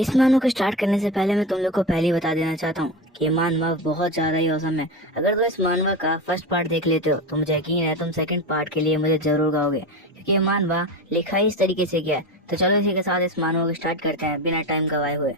इस मानव को स्टार्ट करने से पहले मैं तुम लोग को पहले ही बता देना चाहता हूँ कि ये मानव बहुत ज्यादा ही औसम है। अगर तुम इस मानव का फर्स्ट पार्ट देख लेते हो तो मुझे यकीन है तुम सेकंड पार्ट के लिए मुझे जरूर गाओगे, क्योंकि ये मानव लिखा ही इस तरीके से गया है। तो चलो इसी के साथ इस मानव को स्टार्ट करते हैं बिना टाइम गवाए हुए।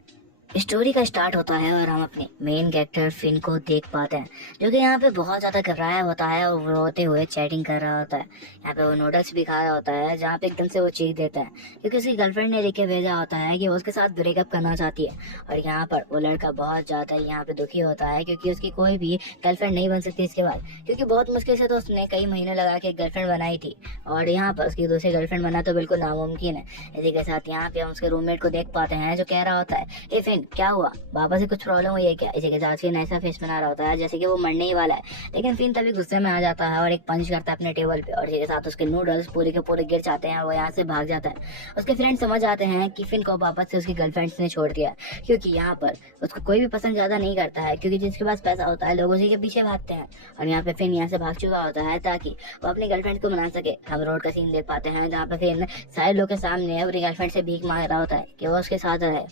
स्टोरी का स्टार्ट होता है और हम अपने मेन कैरेक्टर फिन को देख पाते हैं, जो कि यहाँ पे बहुत ज्यादा घबराया होता है और वो रोते हुए चैटिंग कर रहा होता है। यहाँ पे वो नूडल्स भी खा रहा होता है, जहाँ पे एकदम से वो चीख देता है क्योंकि उसकी गर्लफ्रेंड ने लिख के भेजा होता है कि वो उसके साथ ब्रेकअप करना चाहती है। और यहाँ पर वो लड़का बहुत ज्यादा यहाँ पे दुखी होता है क्योंकि उसकी कोई भी गर्लफ्रेंड नहीं बन सकती इसके बाद, क्योंकि बहुत मुश्किल से तो उसने कई महीने लगा के गर्लफ्रेंड बनाई थी और यहाँ पर उसकी दूसरी गर्लफ्रेंड बना तो बिल्कुल नामुमकिन है। इसी के साथ यहाँ पे हम उसके रूममेट को देख पाते हैं जो कह रहा होता है, ए फिन क्या हुआ, पापा से कुछ प्रॉब्लम हुई है क्या। इसी के साथ फिन ऐसा फेस बना रहा होता है जैसे कि वो मरने ही वाला है, लेकिन फिन तभी गुस्से में आ जाता है और एक पंच करता है अपने टेबल पे और इसी के साथ उसके नूडल्स पूरे के पूरे गिर जाते हैं और वो यहाँ से भाग जाता है। उसके फ्रेंड समझ आते हैं कि फिन को वापस से उसकी गर्लफ्रेंड्स ने छोड़ दिया, क्योंकि यहाँ पर उसको कोई भी पसंद ज्यादा नहीं करता है, क्योंकि जिसके पास पैसा होता है लोग उसी के पीछे भागते हैं। और यहाँ पे फिन यहाँ से भाग चुका होता है ताकि वो अपनी गर्लफ्रेंड को मना सके। हम रोड का सीन देख पाते हैं जहाँ पे फिन सारे लोग के सामने अपनी गर्लफ्रेंड से भीख मांग रहा होता है कि वो उसके साथ रहे,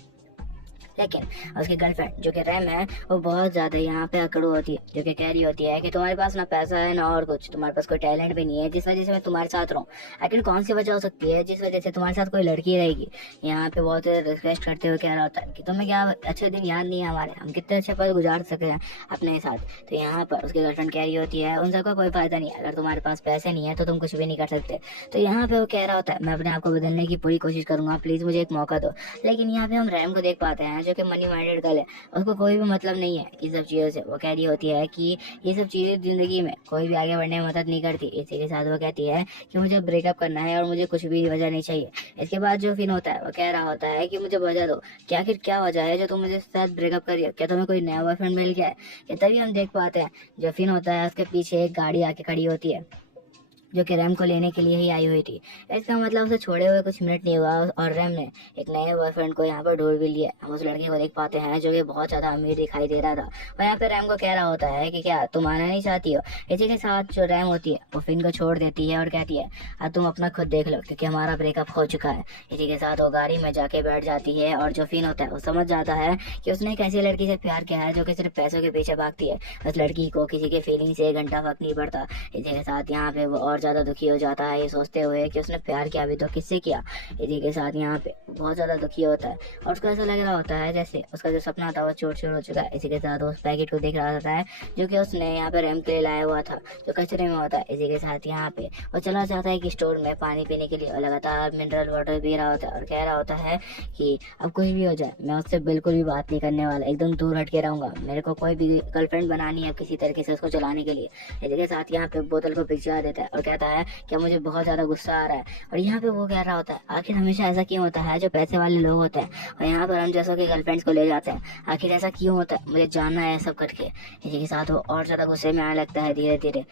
लेकिन उसकी गर्लफ्रेंड जो कि रैम है वो बहुत ज्यादा यहाँ पे अकड़ू होती है, जो कि कह रही होती है कि तुम्हारे पास ना पैसा है ना और कुछ, तुम्हारे पास कोई टैलेंट भी नहीं है जिस वजह से मैं तुम्हारे साथ रहूं। आखिर कौन सी वजह हो सकती है जिस वजह से तुम्हारे साथ कोई लड़की रहेगी। यहाँ पे बहुत रिक्वेस्ट करते हुए कह रहा होता है कि तुम्हें क्या अच्छे दिन याद नहीं है हमारे, हम कितने अच्छे पल गुजार सके हैं अपने साथ। तो यहाँ पर उसकी गर्लफ्रेंड कह रही होती है उन सबका कोई फायदा नहीं है, अगर तुम्हारे पास पैसे नहीं है तो तुम कुछ भी नहीं कर सकते। तो यहाँ पे वो कह रहा होता है मैं अपने आप को बदलने की पूरी कोशिश करूंगा, प्लीज मुझे एक मौका दो। लेकिन यहाँ पे हम रैम को देख पाते हैं जो कि मनी माइंडेड गर्ल है, उसको कोई भी मतलब नहीं है इन सब चीज़ों से। वो कह रही होती है कि ये सब चीज़ें जिंदगी में कोई भी आगे बढ़ने में मदद नहीं करती। इसी के साथ वो कहती है कि मुझे ब्रेकअप करना है और मुझे कुछ भी वजह नहीं चाहिए। इसके बाद जो फिन होता है वो कह रहा होता है कि मुझे वजह दो, क्या आखिर क्या वजह है जो तुम मुझे साथ ब्रेकअप कर रही हो, क्या तुम्हें कोई नया बॉयफ्रेंड मिल गया है। ये तभी हम देख पाते हैं जो फिन होता है उसके पीछे एक गाड़ी आके खड़ी होती है जो कि रैम को लेने के लिए ही आई हुई थी। इसका मतलब उसे छोड़े हुए कुछ मिनट नहीं हुआ और रैम ने एक नए बॉयफ्रेंड को यहाँ पर ढूंढ भी लिया। हम उस लड़के को देख पाते हैं जो कि बहुत ज्यादा अमीर दिखाई दे रहा था। और यहाँ पे रैम को कह रहा होता है कि क्या तुम आना नहीं चाहती हो। इसी के साथ जो रैम होती है वो फिन को छोड़ देती है और कहती है अब तुम अपना खुद देख लो क्योंकि हमारा ब्रेकअप हो चुका है। इसी के साथ वो गाड़ी में जाके बैठ जाती है और जो फिन होता है वो समझ जाता है कि उसने एक ऐसी लड़की से प्यार किया है जो कि सिर्फ पैसों के पीछे भागती है। उस लड़की को किसी के फीलिंग से 1 घंटा फर्क नहीं पड़ता। इसी के साथ यहाँ पे वो और ज्यादा दुखी हो जाता है ये सोचते हुए कि उसने प्यार किया भी तो किससे किया। इसी के साथ यहाँ पे बहुत ज्यादा दुखी होता है और उसको ऐसा लग रहा होता है जैसे उसका जो सपना था वो चूर चूर हो चुका है। इसी के साथ वो उस पैकेट को देख रहा होता है जो कि उसने यहाँ पे रैम के लिए लाया हुआ था जो कचरे में होता है। इसी के साथ यहाँ पे वो चला जाता है कि स्टोर में पानी पीने के लिए और लगातार मिनरल वाटर पी रहा होता है और कह रहा होता है कि अब कुछ भी हो जाए मैं उससे बिल्कुल भी बात नहीं करने वाला, एकदम दूर हट के रहूंगा, मेरे को कोई भी गर्लफ्रेंड बनानी है किसी तरीके से उसको चलाने के लिए। इसी के साथ यहाँ पे बोतल को पिछला देता है और कहता है कि मुझे बहुत ज्यादा गुस्सा आ रहा है। और यहाँ पे वो कह रहा होता है आखिर हमेशा ऐसा क्यों होता है जो पैसे वाले लोग होते हैं और यहाँ पर हम जैसों के गर्लफ्रेंड्स को ले जाते हैं, आखिर ऐसा क्यों होता है, मुझे जानना है सब करके। इसी के साथ वो और ज्यादा गुस्से में आने लगता है धीरे धीरे,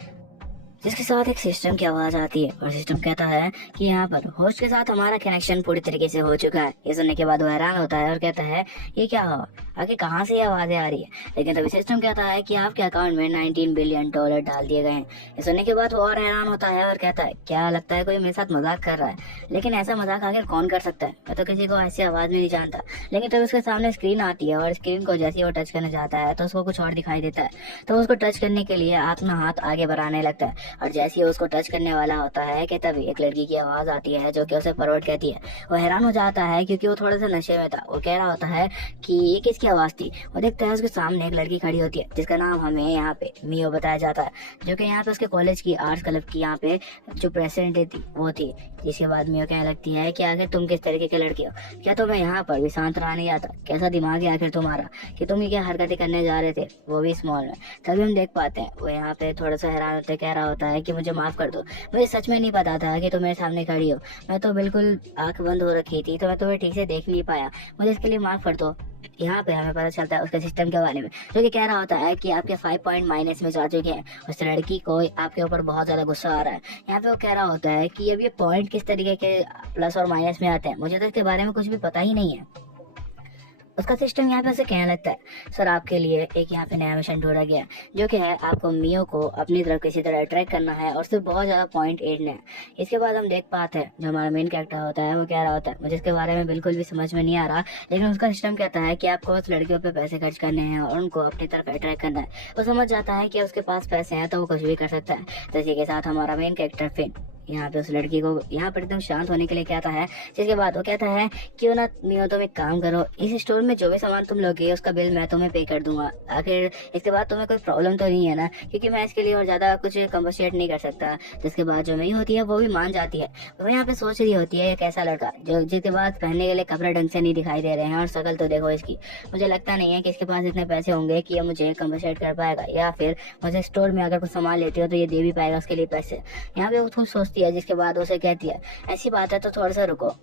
जिसके साथ एक सिस्टम की आवाज आती है और सिस्टम कहता है कि यहाँ पर होस्ट के साथ हमारा कनेक्शन पूरी तरीके से हो चुका है। ये सुनने के बाद वो हैरान होता है और कहता है ये क्या हो, आगे कहाँ से ये आवाजें आ रही है। लेकिन तभी सिस्टम कहता है कि आपके अकाउंट में $19 बिलियन डाल दिए गए हैं। ये सुनने के बाद वो और हैरान होता है और कहता है क्या लगता है कोई मेरे साथ मजाक कर रहा है, लेकिन ऐसा मजाक आखिर कौन कर सकता है, मैं तो किसी को ऐसी आवाज में नहीं जानता। लेकिन तभी उसके सामने स्क्रीन आती है और स्क्रीन को जैसे ही वो टच करने जाता है तो उसको कुछ और दिखाई देता है। तो उसको टच करने के लिए अपना हाथ आगे बढ़ाने लगता है और जैसे ही उसको टच करने वाला होता है कि तभी एक लड़की की आवाज आती है जो कि उसे फॉरवर्ड कहती है। वो हैरान हो जाता है क्योंकि वो थोड़ा सा नशे में था। वो कह रहा होता है कि ये किसकी आवाज थी। वो देखता है उसके सामने एक लड़की खड़ी होती है जिसका नाम हमें यहाँ पे मियो बताया जाता है, जो कि यहाँ पे उसके कॉलेज की आर्ट्स क्लब की यहाँ पे जो प्रेसिडेंट थी वो थी। जिसके बाद मियो कहने लगती है कि आखिर तुम किस तरीके के लड़की हो, क्या तुम्हें यहाँ पर भी शांत रहा नहीं आता, कैसा दिमाग है आखिर तुम्हारा कि तुम ये क्या हरकतें करने जा रहे थे वो भी स्मॉल में। तभी हम देख पाते हैं वो यहाँ पे थोड़ा सा हैरान होते कह रहा होता है कि मुझे माफ कर दो, मुझे सच में नहीं पता था कि तुम मेरे सामने खड़ी हो, मैं तो बिल्कुल आंख बंद हो रखी थी तो मैं तुम्हें ठीक से देख नहीं पाया, मुझे इसके लिए माफ कर दो। यहाँ पे हमें पता चलता है उसके सिस्टम के बारे में जो कि कह रहा होता है कि आपके 5 पॉइंट माइनस में जा चुके हैं। उस लड़की को आपके ऊपर बहुत ज्यादा गुस्सा आ रहा है। यहाँ पे वो कह रहा होता है कि अब ये पॉइंट किस तरीके के प्लस और माइनस में आते हैं, मुझे तो इसके बारे में कुछ भी पता ही नहीं है। उसका सिस्टम यहाँ पे उसे कहने लगता है, सर आपके लिए एक यहाँ पे नया मिशन ढूंढा गया जो कि है आपको मियो को अपनी तरफ किसी तरह अट्रैक्ट करना है और सिर्फ बहुत ज़्यादा पॉइंट एडना है। इसके बाद हम देख पाते हैं जो हमारा मेन कैरेक्टर होता है वो कह रहा होता है, मुझे इसके बारे में बिल्कुल भी समझ में नहीं आ रहा, लेकिन उसका सिस्टम कहता है कि आपको उस लड़कियों पे पैसे खर्च करने हैं और उनको अपनी तरफ अट्रैक्ट करना है। वो समझ जाता है कि उसके पास पैसे हैं तो वो कुछ भी कर सकता है। तो इसी के साथ हमारा मेन कैरेक्टर फिन यहाँ पे उस लड़की को यहाँ पर एकदम शांत होने के लिए कहता है, जिसके बाद वो कहता है क्यों ना मियो तुम एक काम करो, इस स्टोर में जो भी सामान तुम लोगे उसका बिल मैं तुम्हें पे कर दूंगा। आखिर इसके बाद तुम्हें कोई प्रॉब्लम तो नहीं है ना, क्योंकि मैं इसके लिए और ज्यादा कुछ कम्पनसेट नहीं कर सकता। जिसके बाद जो मियो होती है वो भी मान जाती है। वो यहाँ पे सोच रही होती है एक ऐसा लड़का जो जिसके बाद पहनने के लिए कपड़े ढंग से नहीं दिखाई दे रहे हैं और शक्ल तो देखो इसकी, मुझे लगता नहीं है कि इसके पास इतने पैसे होंगे कि ये मुझे कम्पनसेट कर पाएगा, या फिर मुझे स्टोर में अगर कुछ सामान लेती हो तो ये दे भी पाएगा उसके लिए पैसे। यहाँ पे वो खुद सोचती है। जिसके बाद उसे कहती है ऐसी बात है तो थोड़ा सा रुको।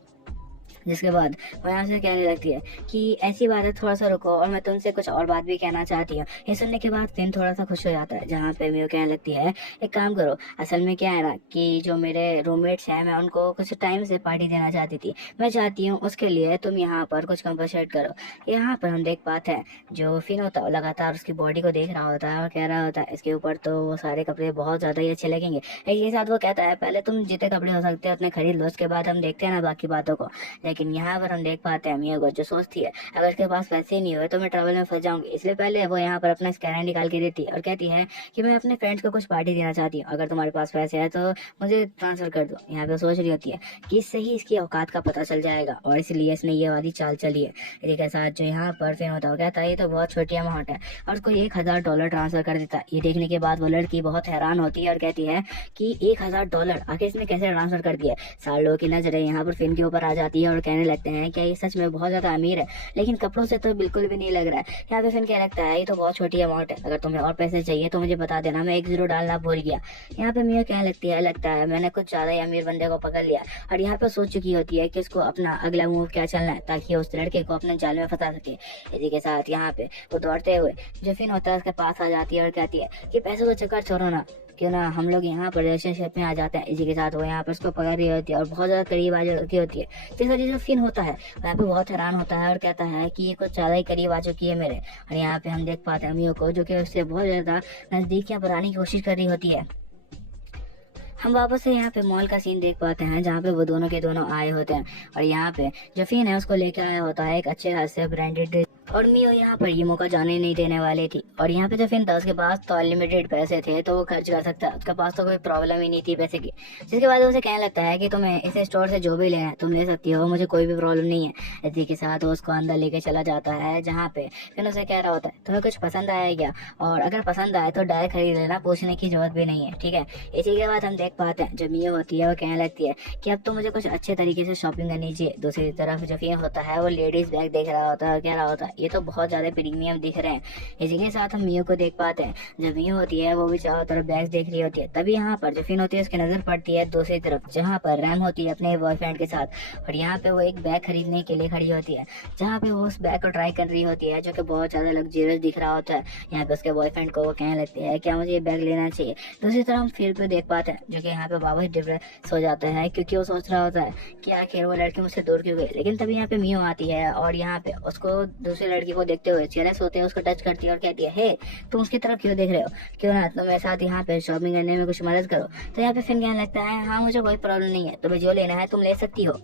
जिसके बाद वो यहाँ से कहने लगती है कि ऐसी बात है थोड़ा सा रुको और मैं तुमसे कुछ और बात भी कहना चाहती हूँ। ये सुनने के बाद फिन थोड़ा सा खुश हो जाता है, जहाँ पे मियो कहने लगती है एक काम करो, असल में क्या है ना कि जो मेरे रूममेट्स हैं मैं उनको कुछ टाइम से पार्टी देना चाहती थी, मैं चाहती हूँ उसके लिए तुम यहाँ पर कुछ कंपनसेट करो। यहाँ पर हम देख पाते हैं जो फिन होता है लगातार उसकी बॉडी को देख रहा होता है और कह रहा होता है इसके ऊपर तो वो सारे कपड़े बहुत ज्यादा ही अच्छे लगेंगे। एक साथ वो कहता है पहले तुम जितने कपड़े हो सकते हैं उतने खरीद लो, उसके बाद हम देखते हैं ना बाकी बातों को। लेकिन यहाँ पर हम देख पाते हैं मियो को जो सोचती है अगर इसके पास पैसे नहीं हुए तो मैं ट्रैवल में फंस जाऊंगी, इसलिए पहले वो यहाँ पर अपना स्कैनर निकाल के देती है और कहती है कि मैं अपने फ्रेंड्स को कुछ पार्टी देना चाहती हूँ, अगर तुम्हारे पास पैसे है तो मुझे ट्रांसफर कर दो। यहाँ पे सोच रही होती है कि इससे ही इसकी औकात का पता चल जाएगा और इसलिए इसने ये वाली चाल चली है। इसी के साथ जो यहाँ पर फिर होता है कहता है ये तो बहुत छोटी अमाउंट है और उसको $1000 ट्रांसफर कर देता है। ये देखने के बाद वो लड़की बहुत हैरान होती है और कहती है कि $1000 आखिर इसने कैसे ट्रांसफर कर दिया। सारे लोगों की नजरें यहाँ पर फिन के ऊपर आ जाती है और कहने लगते हैं क्या ये सच में बहुत ज्यादा अमीर है, लेकिन कपड़ों से तो बिल्कुल भी नहीं लग रहा है। यहाँ पे फिन क्या लगता है ये तो बहुत छोटी अमाउंट है, अगर तुम्हें और पैसे चाहिए तो मुझे बता देना, मैं 1 ज़ीरो डालना भूल गया। यहाँ पे मियो कहने लगता है मैंने कुछ ज्यादा ही अमीर बंदे को पकड़ लिया और यहाँ पे सोच चुकी होती है कि उसको अपना अगला मूव क्या चलना है ताकि उस लड़के को अपने जाल में फंसा सके। इसी के साथ यहाँ पे वो दौड़ते हुए जो फिन होता है उसके पास आ जाती है और कहती है कि पैसों का चक्कर छोड़ो ना, क्यों ना हम लोग यहाँ पर रिलेशनशिप में आ जाते हैं। इसी के साथ वो यहाँ पर उसको पकड़ रही होती है और बहुत ज्यादा करीब आ चुकी होती है। तो इस वजह से फिन होता है वहाँ पे बहुत हैरान होता है और कहता है कि ये कुछ ज्यादा ही करीब आ चुकी है मेरे। और यहाँ पे हम देख पाते हैं मियो को जो कि उससे बहुत ज्यादा नजदीकियां बनाने की कोशिश कर रही होती है। हम वापस से यहाँ पे मॉल का सीन देख पाते हैं जहाँ पे वो दोनों के दोनों आए होते हैं और यहाँ पे जो फिन है उसको लेके आया होता है एक अच्छे खासे ब्रांडेड, और मियो यहाँ पर ये मौका जाने नहीं देने वाली थी। और यहाँ पे जो फिन था उसके पास तो अनलिमिटेड पैसे थे तो वो खर्च कर सकता है, उसके पास तो कोई प्रॉब्लम ही नहीं थी पैसे की। जिसके बाद उसे कहने लगता है कि तुम्हें इस स्टोर से जो भी लेना है तुम ले सकती हो, मुझे कोई भी प्रॉब्लम नहीं है। इसी के साथ वो उसको अंदर लेके चला जाता है जहाँ पे फिर उसे कह रहा होता है तुम्हें कुछ पसंद आया क्या, और अगर पसंद आए तो डायरेक्ट खरीद लेना, पूछने की जरूरत भी नहीं है, ठीक है। इसी के बाद हम देख पाते हैं जो मियो होती है वो कहने लगती है कि अब तो मुझे कुछ अच्छे तरीके से शॉपिंग करनी चाहिए। दूसरी तरफ जो फिन होता है वो लेडीज बैग देख रहा होता है और कह रहा होता है ये तो बहुत ज्यादा प्रीमियम दिख रहे हैं। इसी के साथ हम मियो को देख पाते हैं जब मियो होती है वो भी चारों तरफ बैग्स देख रही होती है। तभी यहाँ पर जो फिन होती है उसकी नजर पड़ती है दूसरी तरफ जहाँ पर रैम होती है अपने बॉयफ्रेंड के साथ, और यहाँ पे वो एक बैग खरीदने के लिए खड़ी होती है जहाँ पे वो उस बैग को ट्राई कर रही होती है जो कि बहुत ज्यादा लग्जरियस दिख रहा होता है। यहाँ पे उसके बॉयफ्रेंड को वो कहने लगती है क्या मुझे ये बैग लेना चाहिए। दूसरी तरफ हम फिर पे देख पाते हैं जो कि यहाँ पे वापस डिप्रेस हो जाता है क्योंकि वो सोच रहा होता है कि आखिर वो लड़की मुझसे दूर क्यों गई। लेकिन तभी यहाँ पे मियो आती है और यहाँ पे उसको दूसरी लड़की को देखते हुए जेलस होते हैं, उसको टच करती है और कहती है हे तुम उसकी तरफ क्यों देख रहे हो, क्यों ना तुम मेरे साथ यहाँ पे शॉपिंग करने में कुछ मदद करो। तो यहाँ पे फिर कहने लगता है हाँ मुझे कोई प्रॉब्लम नहीं है, तुम्हें जो लेना है तुम ले सकती हो।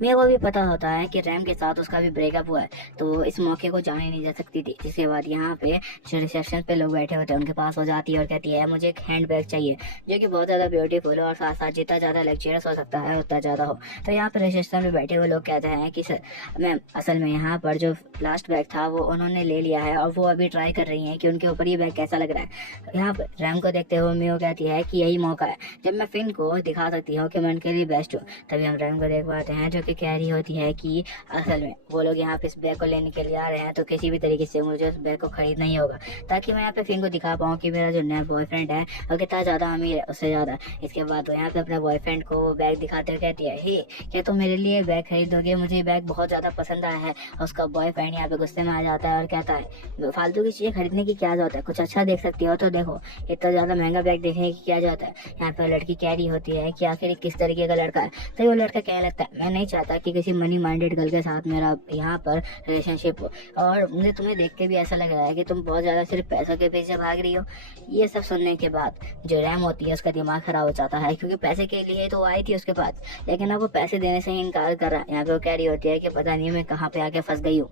मेरे को भी पता होता है कि रैम के साथ उसका भी ब्रेकअप हुआ है तो इस मौके को जाने नहीं जा सकती थी। जिसके बाद यहाँ पे जो रिसेप्शन पे लोग बैठे होते हैं उनके पास हो जाती है और कहती है मुझे एक हैंड बैग चाहिए जो कि बहुत ज़्यादा ब्यूटीफुल हो और साथ साथ जितना ज़्यादा लग्जरियस हो सकता है उतना ज़्यादा हो। तो यहाँ पे रिसेप्शन पे बैठे हुए लोग कहते हैं कि सर मैम असल में यहाँ पर जो लास्ट बैग था वो उन्होंने ले लिया है और वो अभी ट्राई कर रही हैं कि उनके ऊपर ये बैग कैसा लग रहा है। यहाँ पर रैम को देखते हुए मियो कहती है कि यही मौका है जब मैं फिन को दिखा सकती हूँ कि मैं उनके लिए बेस्ट हूँ। तभी हम रैम को देख पाते हैं जो कि कह रही होती है कि असल में वो लोग यहाँ पे इस बैग को लेने के लिए आ रहे हैं तो किसी भी तरीके से मुझे उस बैग को खरीदना ही होगा ताकि मैं यहाँ पे फिन को दिखा पाऊँ कि मेरा जो नया बॉयफ्रेंड है वो कितना ज़्यादा अमीर है उससे ज़्यादा। इसके बाद वो यहाँ पे अपने बॉयफ्रेंड को बैग दिखाते हुए कहती है हे क्या तुम मेरे लिए बैग खरीदोगे, मुझे बैग बहुत ज़्यादा पसंद आया है। उसका बॉयफ्रेंड यहाँ पे गुस्से में आ जाता है और कहता है फालतू की चीज़ें खरीदने की क्या जरूरत है, कुछ अच्छा देख सकती हो तो देखो, इतना ज़्यादा महंगा बैग देखने की क्या जरूरत है। यहाँ पे लड़की कह रही होती है कि आखिर किस तरीके का लड़का है। तो वो लड़का कहने लगता है मैं नहीं चाहता कि किसी मनी माइंडेड गर्ल के साथ मेरा यहाँ पर रिलेशनशिप हो, और मुझे तुम्हें देख के भी ऐसा लग रहा है कि तुम बहुत ज़्यादा सिर्फ पैसों के पीछे भाग रही हो। ये सब सुनने के बाद जो रैम होती है उसका दिमाग खराब हो जाता है, क्योंकि पैसे के लिए तो आई थी उसके पास, लेकिन अब वो पैसे देने से ही इनकार कर रहा है। यहाँ पे वो कह रही होती है कि पता नहीं मैं कहाँ पे आके फंस गई हूँ।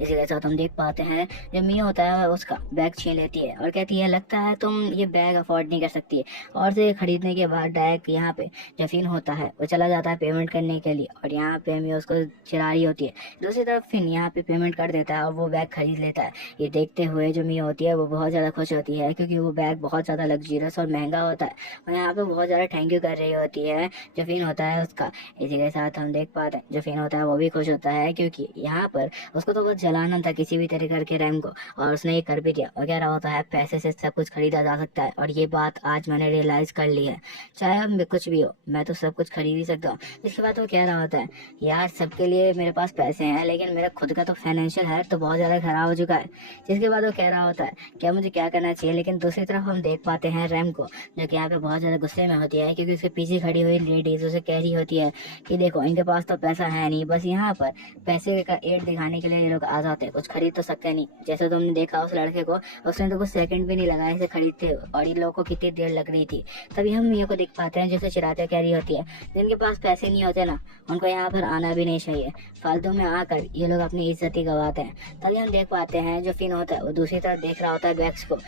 इसी के साथ हम देख पाते हैं जब मिया होता है उसका बैग छीन लेती है और कहती है लगता है तुम ये बैग अफोर्ड नहीं कर सकती है, और से खरीदने के बाद डायरेक्ट यहाँ पे जफीन होता है वो चला जाता है पेमेंट करने के लिए, और यहाँ पे मिया उसको चिढ़ा रही होती है। दूसरी तरफ फिन यहाँ पे पेमेंट कर देता है और वो बैग खरीद लेता है। ये देखते हुए जो मिया होती है वो बहुत ज़्यादा खुश होती है, क्योंकि वो बैग बहुत ज़्यादा लग्जरियस और महंगा होता है, और यहाँ पे बहुत ज़्यादा थैंक यू कर रही होती है जफीन होता है उसका। इसी के साथ हम देख पाते हैं जफीन होता है वो भी खुश होता है, क्योंकि यहाँ पर उसको तो बहुत जलाना था किसी भी तरह करके रैम को, और उसने ये कर भी दिया। और कह रहा होता है पैसे से सब कुछ खरीदा जा सकता है, और ये बात आज मैंने रियलाइज कर ली है, चाहे अब कुछ भी हो मैं तो सब कुछ खरीद ही सकता हूँ। इसके बाद वो कह रहा होता है यार सबके लिए मेरे पास पैसे हैं, लेकिन मेरा खुद का तो फाइनेंशियल हेल्थ तो बहुत ज़्यादा खराब हो चुका है। जिसके बाद वो कह रहा होता है क्या मुझे क्या करना चाहिए, लेकिन दूसरी तरफ हम देख पाते हैं रैम को जो कि यहाँ पे बहुत ज़्यादा गुस्से में होती है, क्योंकि उसके पीछे खड़ी हुई लेडीज उसे कह रही होती है कि देखो इनके पास तो पैसा है नहीं, बस यहाँ पर पैसे का एड दिखाने के लिए ये लोग आ जाते हैं, कुछ खरीद तो सकते नहीं। जैसे तुमने देखा उस लड़के को, उसने तो कुछ सेकंड भी नहीं लगाया इसे खरीदते, और इन लोगों को कितनी देर लग रही थी। तभी हम मिया को देख पाते हैं जैसे चिराते कह रही होती है जिनके पास पैसे नहीं होते ना उनको यहाँ पर आना भी नहीं चाहिए, फालतू में आकर ये लोग अपनी इज्जत ही गवाते हैं। तभी हम देख पाते हैं जो फिन होता है वो दूसरी तरफ देख रहा होता है बैग्स को।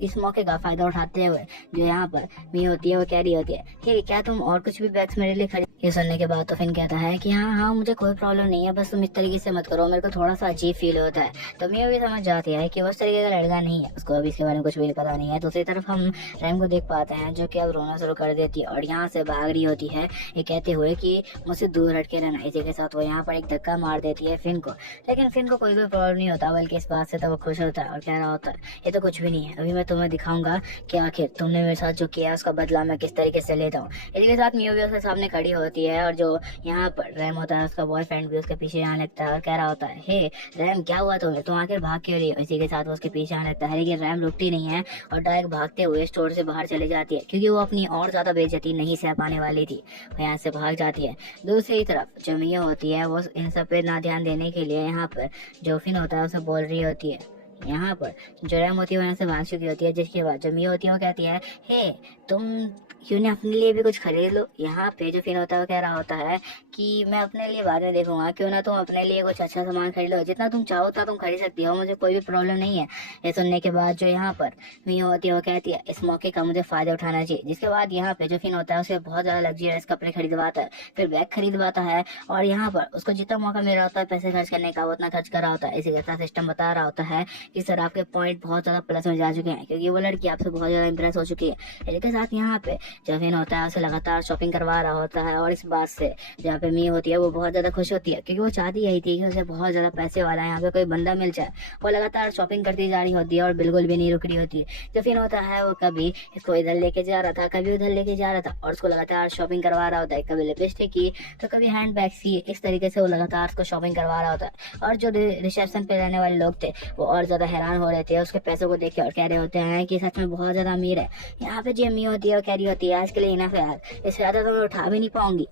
इस मौके का फायदा उठाते हुए जो यहाँ पर मिया होती है वो कह रही होती है हे क्या तुम और कुछ भी बैग्स मेरे लिए खरीद। ये सुनने के बाद तो फिन कहता है कि हाँ हाँ मुझे कोई प्रॉब्लम नहीं है, बस तुम इस तरीके से मत करो, मेरे को थोड़ा सा अजीब फील होता है। तो मिया भी समझ जाती है कि वो उस तरीके का लड़का नहीं है, उसको अभी इसके बारे में कुछ भी पता नहीं है। दूसरी तरफ हम रैम को देख पाते हैं जो कि अब रोना शुरू कर देती है और यहाँ से भाग रही होती है ये कहते हुए कि मुझसे दूर हट के रहना। इसी के साथ वो यहाँ पर एक धक्का मार देती है फिन को, लेकिन फिन को कोई भी प्रॉब्लम नहीं होता, बल्कि इस बात से तो वो खुश होता है और कह रहा होता है ये तो कुछ भी नहीं है, अभी मैं तुम्हें दिखाऊंगा कि आखिर तुमने मेरे साथ जो किया उसका बदला मैं किस तरीके से लेता हूँ। इसी के साथ मिया भी उसके सामने खड़ी होती है, और जो यहाँ पर रैम होता है उसका बॉयफ्रेंड भी उसके पीछे आने लगता है और कह रहा होता है हे रैम क्या हुआ तुम्हें, तुम आखिर भाग क्यों रही हो। इसी के साथ वो उसके पीछे आने लगता है, लेकिन रैम रुकती नहीं है और डायरेक्ट भागते हुए स्टोर से बाहर चली जाती है, क्योंकि वो अपनी और ज्यादा बेइज्जती नहीं सह पाने वाली थी, वो यहाँ से भाग जाती है। दूसरी तरफ जो मिया होती है वो इन सब पे ना ध्यान देने के लिए यहाँ पर जो फिन होता है उसे बोल रही होती है। यहाँ पर जो रैम होती है वो यहाँ से भाग चुकी होती है, जिसके बाद जो मिया होती है वो कहती है हे तुम क्यों नहीं अपने लिए भी कुछ खरीद लो। यहाँ पे जो फिन होता है वो कह रहा होता है कि मैं अपने लिए बाद में देखूंगा, क्यों ना तुम अपने लिए कुछ अच्छा सामान खरीद लो, जितना तुम चाहो उतना तुम खरीद सकती हो, मुझे कोई भी प्रॉब्लम नहीं है। ये सुनने के बाद जो यहाँ पर मिया होती है वो कहती है इस मौके का मुझे फायदा उठाना चाहिए। जिसके बाद यहाँ पे जो फिन होता है उसे बहुत ज्यादा लग्जरियस कपड़े खरीदवाता है, फिर बैग खरीदवाता है, और यहाँ पर उसको जितना मौका मिल रहा होता है पैसे खर्च करने का वो उतना खर्च कर रहा होता है। इसी के साथ सिस्टम बता रहा होता है कि सर आपके पॉइंट बहुत ज्यादा प्लस में जा चुके हैं, क्योंकि वो लड़की आपसे बहुत ज्यादा इंप्रेस हो चुकी है। इसके साथ यहाँ पे जो फिन होता है उसे लगातार शॉपिंग करवा रहा होता है, और इस बात से जहाँ पे मिया होती है वो बहुत ज्यादा खुश होती है, क्योंकि वो चाहती यही थी कि उसे बहुत ज्यादा पैसे वाला यहाँ पे कोई बंदा मिल जाए। वो लगातार शॉपिंग करती जा रही होती है और बिल्कुल भी नहीं रुक रही होती। जो फिन होता है वो कभी इसको इधर लेके जा रहा था कभी उधर लेके जा रहा था, और उसको लगातार शॉपिंग करवा रहा होता है, कभी लिपस्टिक की तो कभी हैंड बैग की। इस तरीके से वो लगातार उसको शॉपिंग करवा रहा होता है, और जो रिसेप्शन पे रहने वाले लोग थे वो और ज्यादा हैरान हो रहे थे उसके पैसों को देख के, और कह रहे होते हैं कि सच में बहुत ज्यादा अमीर है। यहाँ पे जो मिया होती है वो कह रही होती है आज के लिए इनफ है यार, इससे ज्यादा तो मैं उठा भी नहीं पाऊंगी।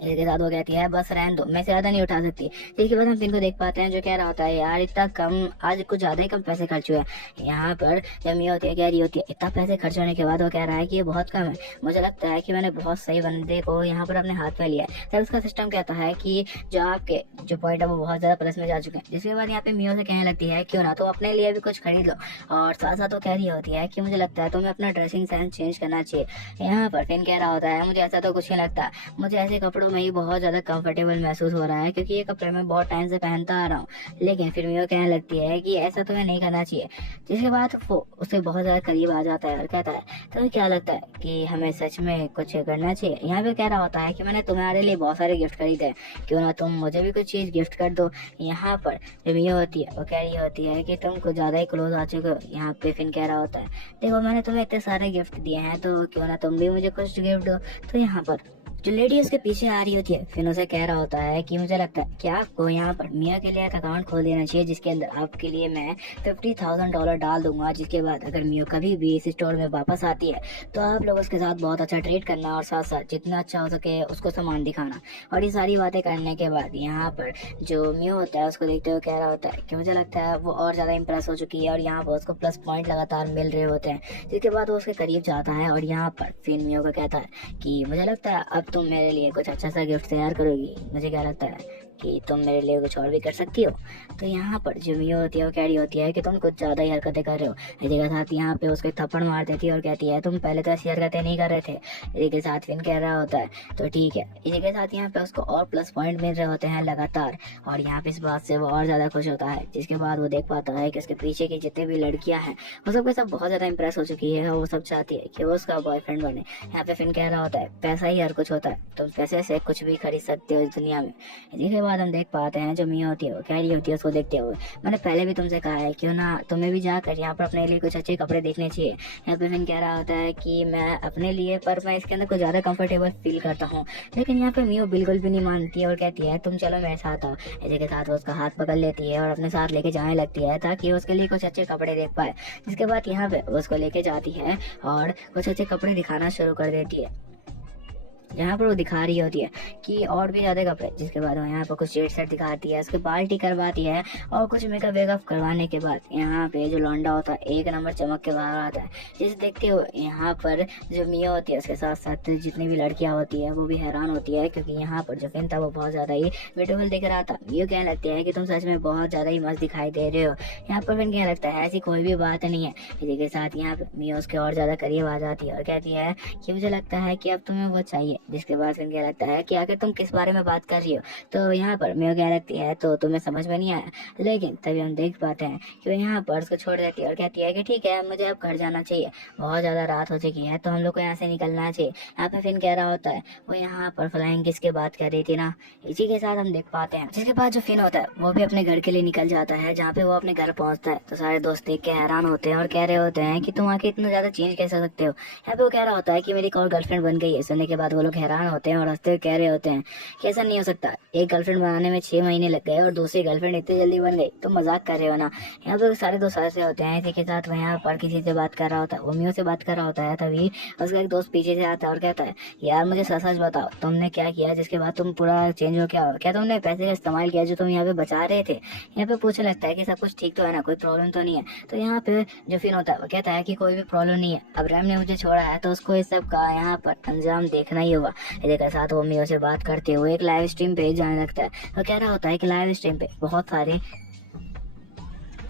इसके साथ वो कहती है बस रहने दो, मैं ज्यादा नहीं उठा सकती। इसके बाद हम फिन को देख पाते हैं जो कह रहा होता है यार इतना कम, आज कुछ ज्यादा ही कम पैसे खर्च हुए। यहाँ पर जब मिया होती है कह रही होती है इतना पैसे खर्च होने के बाद वो कह रहा है कि ये बहुत कम है, मुझे लगता है कि मैंने बहुत सही बंदे को यहाँ पर अपने हाथ में लिया है। तब उसका सिस्टम कहता है कि जो आपके जो पॉइंट है वो बहुत ज्यादा प्लस में जा चुके हैं। जिसके बाद यहाँ पे मिया से कहने लगती है क्यों ना तो अपने लिए भी कुछ खरीद लो, और साथ साथ वो कह रही होती है कि मुझे लगता है तुम्हें अपना ड्रेसिंग सेंस चेंज करना चाहिए। यहाँ पर फिन कह रहा होता है मुझे ऐसा तो कुछ नहीं लगता, मुझे ऐसे कपड़ों में ही बहुत ज्यादा कंफर्टेबल महसूस हो रहा है, क्योंकि ये कपड़े मैं बहुत टाइम से पहनता आ रहा हूँ। लेकिन फिर मिया कहने लगती है कि ऐसा तुम्हें नहीं करना चाहिए। जिसके बाद वो उससे बहुत ज्यादा करीब आ जाता है और कहता है तुम्हें क्या लगता है कि हमें सच में कुछ करना चाहिए। यहाँ पे कह रहा होता है कि मैंने तुम्हारे लिए बहुत सारे गिफ्ट खरीदे हैं, क्यों ना तुम मुझे भी कुछ चीज गिफ्ट कर दो। यहाँ पर जो मिया होती है वो कह रही होती है कि तुम कुछ ज्यादा ही क्लोज आ चुके हो। यहाँ पे फिन कह रहा होता है देखो मैंने तुम्हें इतने सारे गिफ्ट दिए हैं तो क्यों ना तुम भी मुझे कुछ गिफ्ट दो। तो यहाँ पर जो लेडी उसके पीछे आ रही होती है फिर उसे कह रहा होता है कि मुझे लगता है कि आपको यहाँ पर मिया के लिए एक अकाउंट खोल देना चाहिए, जिसके अंदर आपके लिए मैं $50,000 डाल दूंगा, जिसके बाद अगर मियो कभी भी इस स्टोर में वापस आती है तो आप लोग उसके साथ बहुत अच्छा ट्रीट करना और साथ साथ जितना अच्छा हो सके उसको सामान दिखाना। और ये सारी बातें करने के बाद यहाँ पर जो मियो होता है उसको देखते हुए कह रहा होता है कि मुझे लगता है वो और ज़्यादा इंप्रेस हो चुकी है और यहाँ पर उसको प्लस पॉइंट लगातार मिल रहे होते हैं। जिसके बाद वो उसके करीब जाता है और यहाँ पर फिर मियो को कहता है कि मुझे लगता है अब तुम मेरे लिए कुछ अच्छा सा गिफ्ट तैयार करोगी, मुझे क्या लगता है कि तुम मेरे लिए कुछ और भी कर सकती हो। तो यहाँ पर जो मियो होती है वो कह रही होती है कि तुम कुछ ज़्यादा ही हरकतें कर रहे हो। इसी के साथ यहाँ पे उसको एक थप्पड़ मार देती है और कहती है तुम पहले तो ऐसी हरकतें नहीं कर रहे थे। इसी के साथ फिन कह रहा होता है तो ठीक है। इसी के साथ यहाँ पे उसको और प्लस पॉइंट मिल रहे होते हैं लगातार और यहाँ पे इस बात से वो और ज़्यादा खुश होता है। जिसके बाद वो देख पाता है कि उसके पीछे की जितने भी लड़कियाँ हैं वो सब के सब बहुत ज़्यादा इंप्रेस हो चुकी है और वो सब चाहती है कि वो उसका बॉयफ्रेंड बने। यहाँ पे फिन कह रहा होता है पैसा ही हर कुछ होता है, तुम पैसे से कुछ भी खरीद सकते हो इस दुनिया में। इसी के बाद हम देख पाते हैं जो मिया होती है वो कह रही होती है उसको देखते हुए मैंने पहले भी तुमसे कहा है क्यों ना तुम्हें भी जाकर यहाँ पर अपने लिए कुछ अच्छे कपड़े देखने चाहिए। यहाँ पे फिन कह रहा होता है कि मैं अपने लिए पर मैं इसके अंदर कुछ ज़्यादा कंफर्टेबल फील करता हूँ। लेकिन यहाँ पे मियो बिल्कुल भी नहीं मानती है और कहती है तुम चलो मेरे साथ आओ। इसी के साथ वो उसका हाथ पकड़ लेती है और अपने साथ लेके जाने लगती है ताकि उसके लिए कुछ अच्छे कपड़े देख पाए। जिसके बाद यहाँ पे उसको लेके जाती है और कुछ अच्छे कपड़े दिखाना शुरू कर देती है। यहाँ पर वो दिखा रही होती है कि और भी ज्यादा कपड़े। जिसके बाद वो यहाँ पर कुछ जेट सेट दिखाती है, उसके बाल्टी करवाती है और कुछ मेकअप वेकअप करवाने के बाद यहाँ पे जो लौंडा होता है एक नंबर चमक के बाहर आता है। जिसे देखते हुए यहाँ पर जो मिया होती है उसके साथ साथ जितनी भी लड़कियाँ होती है वो भी हैरान होती है क्योंकि यहाँ पर जो फिन था वो बहुत ज्यादा ही ब्यूटीफुल दिख रहा था। मियो कहने लगती है कि तुम सच में बहुत ज्यादा ही मस्त दिखाई दे रहे हो। यहाँ पर फिन कहने लगता है ऐसी कोई भी बात नहीं है। इसी के साथ यहाँ पे मियो उसके और ज्यादा करीब आ जाती है और कहती है कि मुझे लगता है कि अब तुम्हें वो चाहिए। जिसके बाद फिर क्या लगता है कि आखिर तुम किस बारे में बात कर रही हो। तो यहाँ पर मियो क्या लगती है तो तुम्हें समझ में नहीं आया। लेकिन तभी हम देख पाते हैं कि वो यहाँ पर उसको छोड़ देती है और कहती है कि ठीक है मुझे अब घर जाना चाहिए, बहुत ज्यादा रात हो चुकी है तो हम लोग को यहाँ से निकलना चाहिए। यहाँ पे फिन कह रहा होता है वो यहाँ पर फ्लाइंग किस के बात कर रही थी ना। इसी के साथ हम देख पाते हैं जिसके बाद जो फिन होता है वो भी अपने घर के लिए निकल जाता है। जहाँ पे वो अपने घर पहुंचता है तो सारे दोस्त देख के हैरान होते हैं और कह रहे होते हैं कि तुम आके इतना ज्यादा चेंज कैसे सकते हो। यहाँ पे वो कह रहा होता है कि मेरी एक और गर्लफ्रेंड बन गई है। सुनने के बाद वो लोग हैरान होते हैं और हंसते हुए कह रहे होते हैं कि ऐसा नहीं हो सकता, एक गर्लफ्रेंड बनाने में 6 महीने लग गए और दूसरी गर्लफ्रेंड इतनी जल्दी बन गई, तुम मजाक कर रहे हो ना। यहाँ पे सारे दोस्त हंसे होते हैं। इसी के साथ वो यहाँ पर किसी से बात कर रहा होता है, वो मियो से बात कर रहा होता है। तभी उसका एक दोस्त पीछे से आता है और कहता है यार मुझे सच सच बताओ तुमने क्या किया जिसके बाद तुम पूरा चेंज हो गया। क्या तुमने पैसे का इस्तेमाल किया जो तुम यहाँ पे बचा रहे थे। यहाँ पे पूछने लगता है कि सब कुछ ठीक तो है ना, कोई प्रॉब्लम तो नहीं है। तो यहाँ पे जो फिन होता है वो कहता है कि कोई भी प्रॉब्लम नहीं है, अब रैम ने मुझे छोड़ा है तो उसको इस सब का यहाँ पर अंजाम देखना ही होगा। इसी के साथ वो मियो से बात करते हुए एक लाइव स्ट्रीम पे जाने लगता है। तो कह रहा होता है कि लाइव स्ट्रीम पे बहुत सारे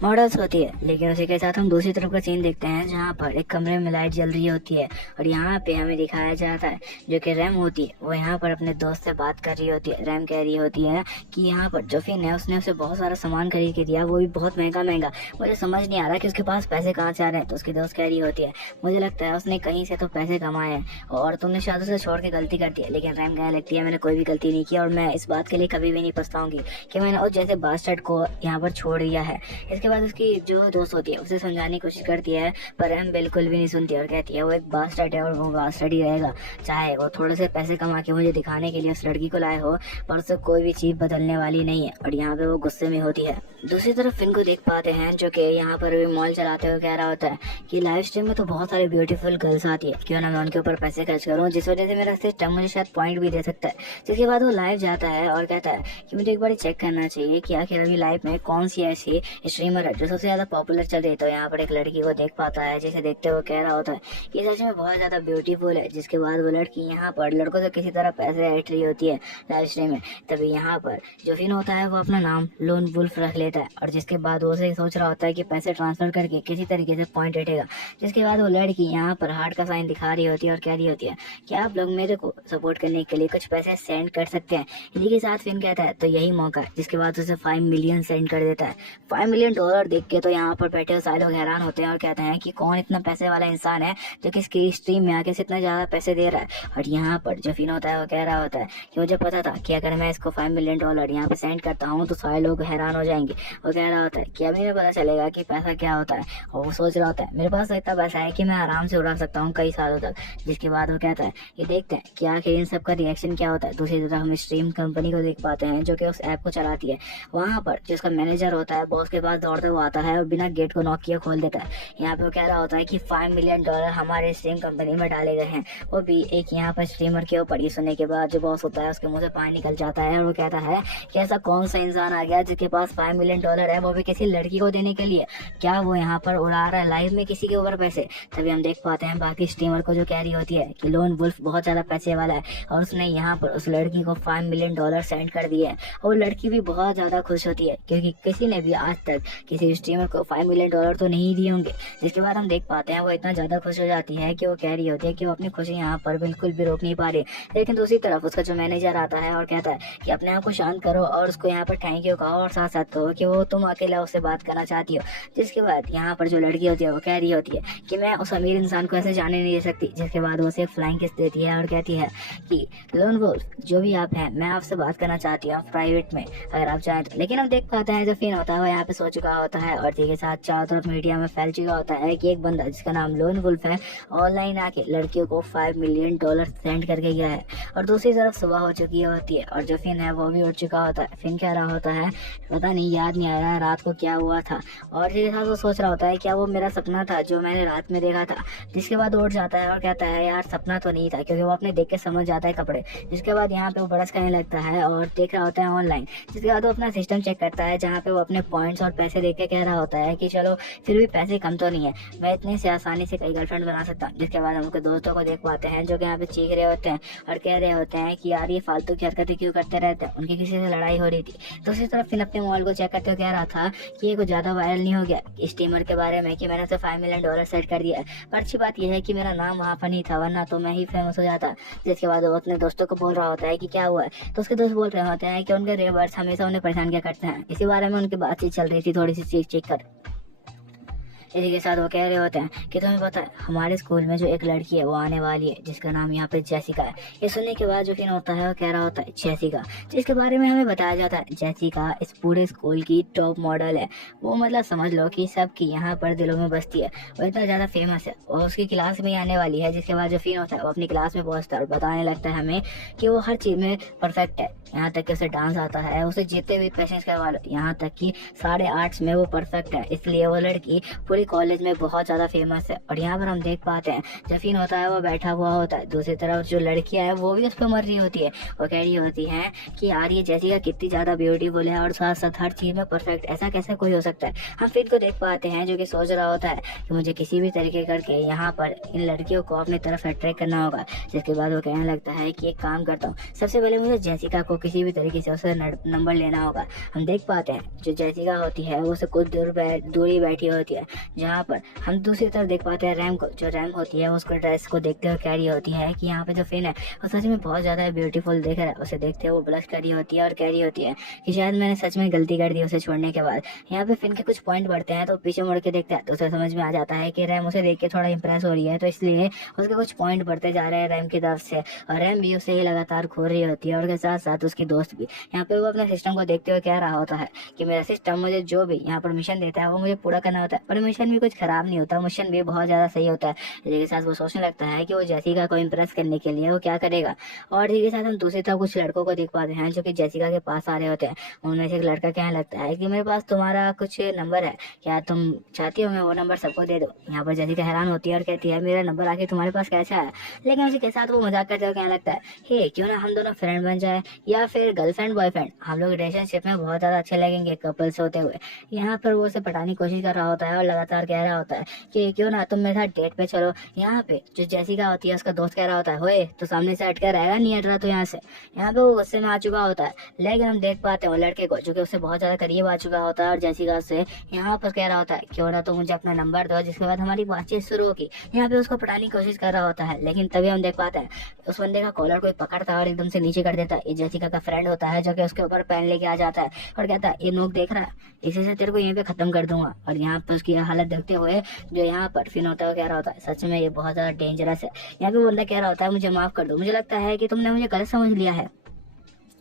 मॉडल्स होती है। लेकिन उसी के साथ हम दूसरी तरफ का सीन देखते हैं जहाँ पर एक कमरे में लाइट जल रही होती है और यहाँ पे हमें दिखाया जाता है जो कि रैम होती है वो यहाँ पर अपने दोस्त से बात कर रही होती है। रैम कह रही होती है कि यहाँ पर जो फिन है उसने उसे बहुत सारा सामान खरीद के दिया, वो भी बहुत महंगा महंगा, मुझे समझ नहीं आ रहा कि उसके पास पैसे कहाँ से आ रहे हैं। तो उसकी दोस्त कह रही होती है मुझे लगता है उसने कहीं से तो पैसे कमाए हैं और तुमने शायद उसे छोड़ के गलती कर दी है। लेकिन रैम कहने लगती है मैंने कोई भी गलती नहीं की और मैं इस बात के लिए कभी भी नहीं पछताऊंगी कि मैंने उस जैसे बास्टर्ड को यहाँ पर छोड़ दिया है। इसके बाद उसकी जो दोस्त होती है उसे समझाने की कोशिश करती है पर हम बिल्कुल भी नहीं सुनती और कहती है वो एक बास्टर्ड है और वो बास्टर्ड ही रहेगा, चाहे वो थोड़े से पैसे कमा के मुझे दिखाने के लिए उस लड़की को लाए हो पर उससे कोई भी चीज बदलने वाली नहीं है। और यहाँ पे वो गुस्से में होती है। दूसरी तरफ फिन को देख पाते हैं जो कि यहाँ पर भी मॉल चलाते हुए कह रहा होता है कि लाइव स्ट्रीम में तो बहुत सारी ब्यूटीफुल गर्ल्स आती है, क्यों ना मैं उनके ऊपर पैसे खर्च करूँ जिस वजह से मेरा सिस्टम मुझे शायद पॉइंट भी दे सकता है। जिसके बाद वो लाइव जाता है और कहता है कि मुझे एक बार चेक करना चाहिए कि आखिर अभी लाइव में कौन सी ऐसी स्ट्रीमर है जो सबसे ज्यादा पॉपुलर चल रही। तो यहाँ पर एक लड़की को देख पाता है जिसे देखते हुए कह रहा होता है ये सच में बहुत ज्यादा ब्यूटीफुल है। जिसके बाद वो लड़की यहाँ पर लड़कों से किसी तरह पैसे ऐंठ रही होती है लाइव स्ट्रीम में। तभी यहाँ पर जो फिन होता है वो अपना नाम लोन वुल्फ रख लेता है और जिसके बाद वो उसे सोच रहा होता है कि पैसे ट्रांसफर करके किसी तरीके से पॉइंट ऐठेगा। जिसके बाद वो लड़की यहाँ पर हार्ट का साइन दिखा रही होती है और कह रही होती है कि आप लोग मेरे को सपोर्ट करने के लिए कुछ पैसे सेंड कर सकते हैं। इसी के साथ फिन कहता है तो यही मौका है। जिसके बाद उसे $5 मिलियन सेंड कर देता है। $5 मिलियन $1 देख के तो यहाँ पर बैठे सारे लोग हैरान होते हैं और कहते हैं कि कौन इतना पैसे वाला इंसान है जो कि इसकी स्ट्रीम में आके इतना ज्यादा पैसे दे रहा है। और यहाँ पर जो फिन होता है वो कह रहा होता है कि मुझे पता था कि अगर मैं इसको $5 मिलियन यहाँ पे सेंड करता हूँ तो सारे लोग हैरान हो जाएंगे। वो कह रहा होता है कि अभी मुझे पता चलेगा कि पैसा क्या होता है। और वो सोच रहा होता है मेरे पास तो इतना पैसा है कि मैं आराम से उड़ा सकता हूँ कई सालों तक। जिसके बाद वो कहता है कि देखते हैं कि आखिर इन सब का रिएक्शन क्या होता है। दूसरी तरफ हम स्ट्रीम कंपनी को देख पाते हैं जो कि उस ऐप को चलाती है। वहाँ पर जिसका मैनेजर होता है बॉस के पास दौड़ते हुए आता है और बिना गेट को नॉक किए खोल देता है। यहाँ पे वो कह रहा होता है कि $5 मिलियन हमारे स्ट्रीम कंपनी में डाले गए हैं, वो भी एक यहाँ पर स्ट्रीमर के ऊपर। ये सुनने के बाद जो बॉस होता है उसके मुंह से पानी निकल जाता है और वो कहता है कि ऐसा कौन सा इंसान आ गया जिसके पास $5 मिलियन है, वो भी किसी लड़की को देने के लिए। क्या वो यहाँ पर उड़ा रहा है लाइव में किसी के ऊपर पैसे। तभी हम देख पाते हैं बाकी स्ट्रीमर को जो कह रही होती है कि लोन वुल्फ बहुत ज्यादा पैसे वाला है और उसने यहाँ पर उस लड़की को $5 मिलियन सेंड कर दिए है। और लड़की भी बहुत ज्यादा खुश होती है क्योंकि किसी ने भी आज तक किसी स्ट्रीमर को $5 मिलियन तो नहीं दिए होंगे। जिसके बाद हम देख पाते हैं वो इतना ज्यादा खुश हो जाती है कि वो कह रही होती है कि वो अपनी खुशी यहाँ पर बिल्कुल भी रोक नहीं पा रही। लेकिन दूसरी तरफ उसका जो मैनेजर आता है और कहता है कि अपने आप को शांत करो और उसको यहाँ पर थैंक यू कहो और साथ साथ कहो कि वो तुम अकेला उससे बात करना चाहती हो। जिसके बाद यहाँ पर जो लड़की होती है वो कह रही होती है कि मैं उस अमीर इंसान को ऐसे जाने नहीं दे सकती। जिसके बाद वो उसे फ्लाइंग किस देती है और कहती है कि लोन वुल्फ जो भी आप हैं मैं आपसे बात करना चाहती हूँ प्राइवेट में अगर आप चाहें तो। लेकिन हम देख पाते हैं जो फिन होता है वो यहाँ पे सो चुका होता है और ठीक है साथ चारों तरफ मीडिया में फैल चुका होता है कि एक बंदा जिसका नाम लोन वुल्फ है ऑनलाइन आके लड़कियों को $5 मिलियन सेंड करके गया है। और दूसरी तरफ सुबह हो चुकी होती है और जो फिन है वो भी उठ चुका होता है। फिन कह रहा होता है पता नहीं, याद नहीं आ रहा है रात को क्या हुआ था। और ठीक है वो सोच रहा होता है क्या वो मेरा सपना था जो मैंने रात में देखा था। जिसके बाद उठ जाता है और कहता है यार सपना तो नहीं था, क्योंकि वो अपने देख के समझ जाता है कपड़े। जिसके बाद यहाँ पे वो बरस करने लगता है और देख रहा होता है ऑनलाइन। जिसके बाद वो अपना सिस्टम चेक करता है जहाँ पे वो अपने पॉइंट्स और पैसे देख के कह रहा होता है कि चलो फिर भी पैसे कम तो नहीं है, मैं इतने से आसानी से कई गर्लफ्रेंड बना सकता हूँ। जिसके बाद हम उनके दोस्तों को देख पाते हैं जो कि यहाँ पे चीख रहे होते हैं और कह रहे होते हैं कि यार ये फालतू की हरकतें क्यों करते रहते हैं। उनकी किसी से लड़ाई हो रही थी। दूसरी तरफ फिर अपने मोबाइल को चेक करते हुए कह रहा था कि ये कुछ ज्यादा वायरल नहीं हो गया स्टीमर के बारे में कि मैंने उसे $5 मिलियन सेट कर दिया है। पर अच्छी बात यह है कि मेरा नाम वहाँ पर नहीं था, वरना तो मैं ही फेमस हो जाता। जिसके बाद वो अपने दोस्तों को बोल रहा होता है कि क्या हुआ है। तो उसके दोस्त बोल रहे होते हैं कि उनके रेबर्स हमेशा उन्हें परेशान किया करते हैं। इसी बारे में उनकी बातचीत चल रही थी थोड़ी सी चीख चीख कर। इसी के साथ वो कह रहे होते हैं कि तुम्हें पता है हमारे स्कूल में जो एक लड़की है वो आने वाली है जिसका नाम यहाँ पे जेसिका है। ये सुनने के बाद जो फिन होता है वो कह रहा होता है जेसिका, जिसके बारे में हमें बताया जाता है जेसिका इस पूरे स्कूल की टॉप मॉडल है। वो मतलब समझ लो कि सबकी यहाँ पर दिलों में बसती है, वो इतना ज्यादा फेमस है और उसकी क्लास में ही आने वाली है। जिसके बाद जो फिन होता है वो अपनी क्लास में पहुंचता है और बताने लगता है हमें कि वो हर चीज में परफेक्ट है। यहाँ तक कि उसे डांस आता है, उसे जितने भी पेशेंस करवा लो, यहाँ तक कि सारे आर्ट्स में वो परफेक्ट है। इसलिए वो लड़की पूरी कॉलेज में बहुत ज्यादा फेमस है। और यहाँ पर हम देख पाते हैं जफीन होता है वो बैठा हुआ होता है, दूसरी तरफ जो लड़कियां है वो भी उस पर मर रही होती है। वो कह रही होती है कि यार ये जेसिका कितनी ज्यादा ब्यूटीफुल है और साथ साथ हर चीज में परफेक्ट, ऐसा कैसे कोई हो सकता है। हम फिर को देख पाते हैं जो कि सोच रहा होता है कि मुझे किसी भी तरीके करके यहाँ पर इन लड़कियों को अपनी तरफ अट्रैक्ट करना होगा। जिसके बाद वो कहने लगता है कि एक काम करता हूँ, सबसे पहले मुझे जेसिका को किसी भी तरीके से उससे नंबर लेना होगा। हम देख पाते हैं जो जेसिका होती है वो उससे कुछ दूरी बैठी होती है, जहाँ पर हम दूसरी तरफ देख पाते हैं रैम को। जो रैम होती है उसको ड्रेस को देखते हुए कह रही होती है कि यहाँ पे जो फिन है वो सच में बहुत ज्यादा ब्यूटीफुल दिख रहा है। उसे देखते हुए वो ब्लश कर रही होती है और कह रही होती है कि शायद मैंने सच में गलती कर दी उसे छोड़ने के बाद। यहाँ पे फिन के कुछ पॉइंट बढ़ते हैं तो पीछे मुड़ के देखता है तो उसे समझ में आ जाता है कि रैम उसे देख के थोड़ा इंप्रेस हो रही है, तो इसलिए उसके कुछ पॉइंट बढ़ते जा रहे हैं रैम की तरफ से। और रैम भी उसे ही लगातार खो रही होती है और उसके साथ साथ उसकी दोस्त भी। यहाँ पे वो अपने सिस्टम को देखते हुए कह रहा होता है कि मेरा सिस्टम मुझे जो भी यहाँ पर मिशन देता है वो मुझे पूरा करना होता है, पर मिशन भी कुछ खराब नहीं होता, मिशन भी बहुत ज्यादा सही होता है। जिसके साथ वो सोचने लगता है कि वो जेसिका को इम्प्रेस करने के लिए वो क्या करेगा। और जिसके साथ हम दूसरी तरफ कुछ लड़कों को देख पाते हैं जो कि जेसिका के पास आ रहे होते हैं। उनमें से एक लड़का कहने लगता है कि मेरे पास तुम्हारा कुछ नंबर है, क्या तुम चाहती हो मैं वो नंबर सबको दे दूं। यहाँ पर जेसिका हैरान होती है और कहती है मेरा नंबर आके तुम्हारे पास कैसे आया। लेकिन उसी के साथ वो मजाक करते हुए कहने लगता है हे क्यों ना हम दोनों फ्रेंड बन जाए या फिर गर्लफ्रेंड बॉयफ्रेंड, हम लोग रिलेशनशिप में बहुत ज्यादा अच्छे लगेंगे कपल्स होते हुए। यहाँ पर वो उसे पटाने की कोशिश कर रहा होता है और लगातार होता है और कह रहा होता है कि क्यों ना तुम मेरे साथ डेट पे चलो। यहाँ पे जो जैसिका होती है उसका दोस्त कह रहा होता है, होए तो सामने से हट कर रहेगा, नहीं हट रहा तो यहाँ से। यहाँ पे वो गुस्से में आ चुका होता है, लेकिन हम देख पाते हैं वो लड़के को जो कि उससे बहुत ज्यादा करीब आ चुका होता है और जैसिका से यहाँ पर कह रहा होता है क्यों ना तो मुझे अपना नंबर दो, जिसके बाद हमारी बातचीत शुरू होगी। यहाँ पे उसको पटाने की कोशिश कर रहा होता है, लेकिन तभी हम देख पाते हैं उस बंदे का कॉलर कोई पकड़ता है और एकदम से नीचे कर देता है। ये जैसिका का फ्रेंड होता है जो कि उसके ऊपर पेन लेके आ जाता है और कहता है ये नोक देख रहा है, इसी से तेरे को यहीं पे खत्म कर दूंगा। और यहाँ पर उसकी हालत देखते हुए जो यहाँ पर फिन होता है वो कह रहा होता है सच में ये बहुत ज्यादा डेंजरस है। यहाँ पे बंदा कह रहा होता है मुझे माफ कर दो, मुझे लगता है कि तुमने मुझे गलत समझ लिया है,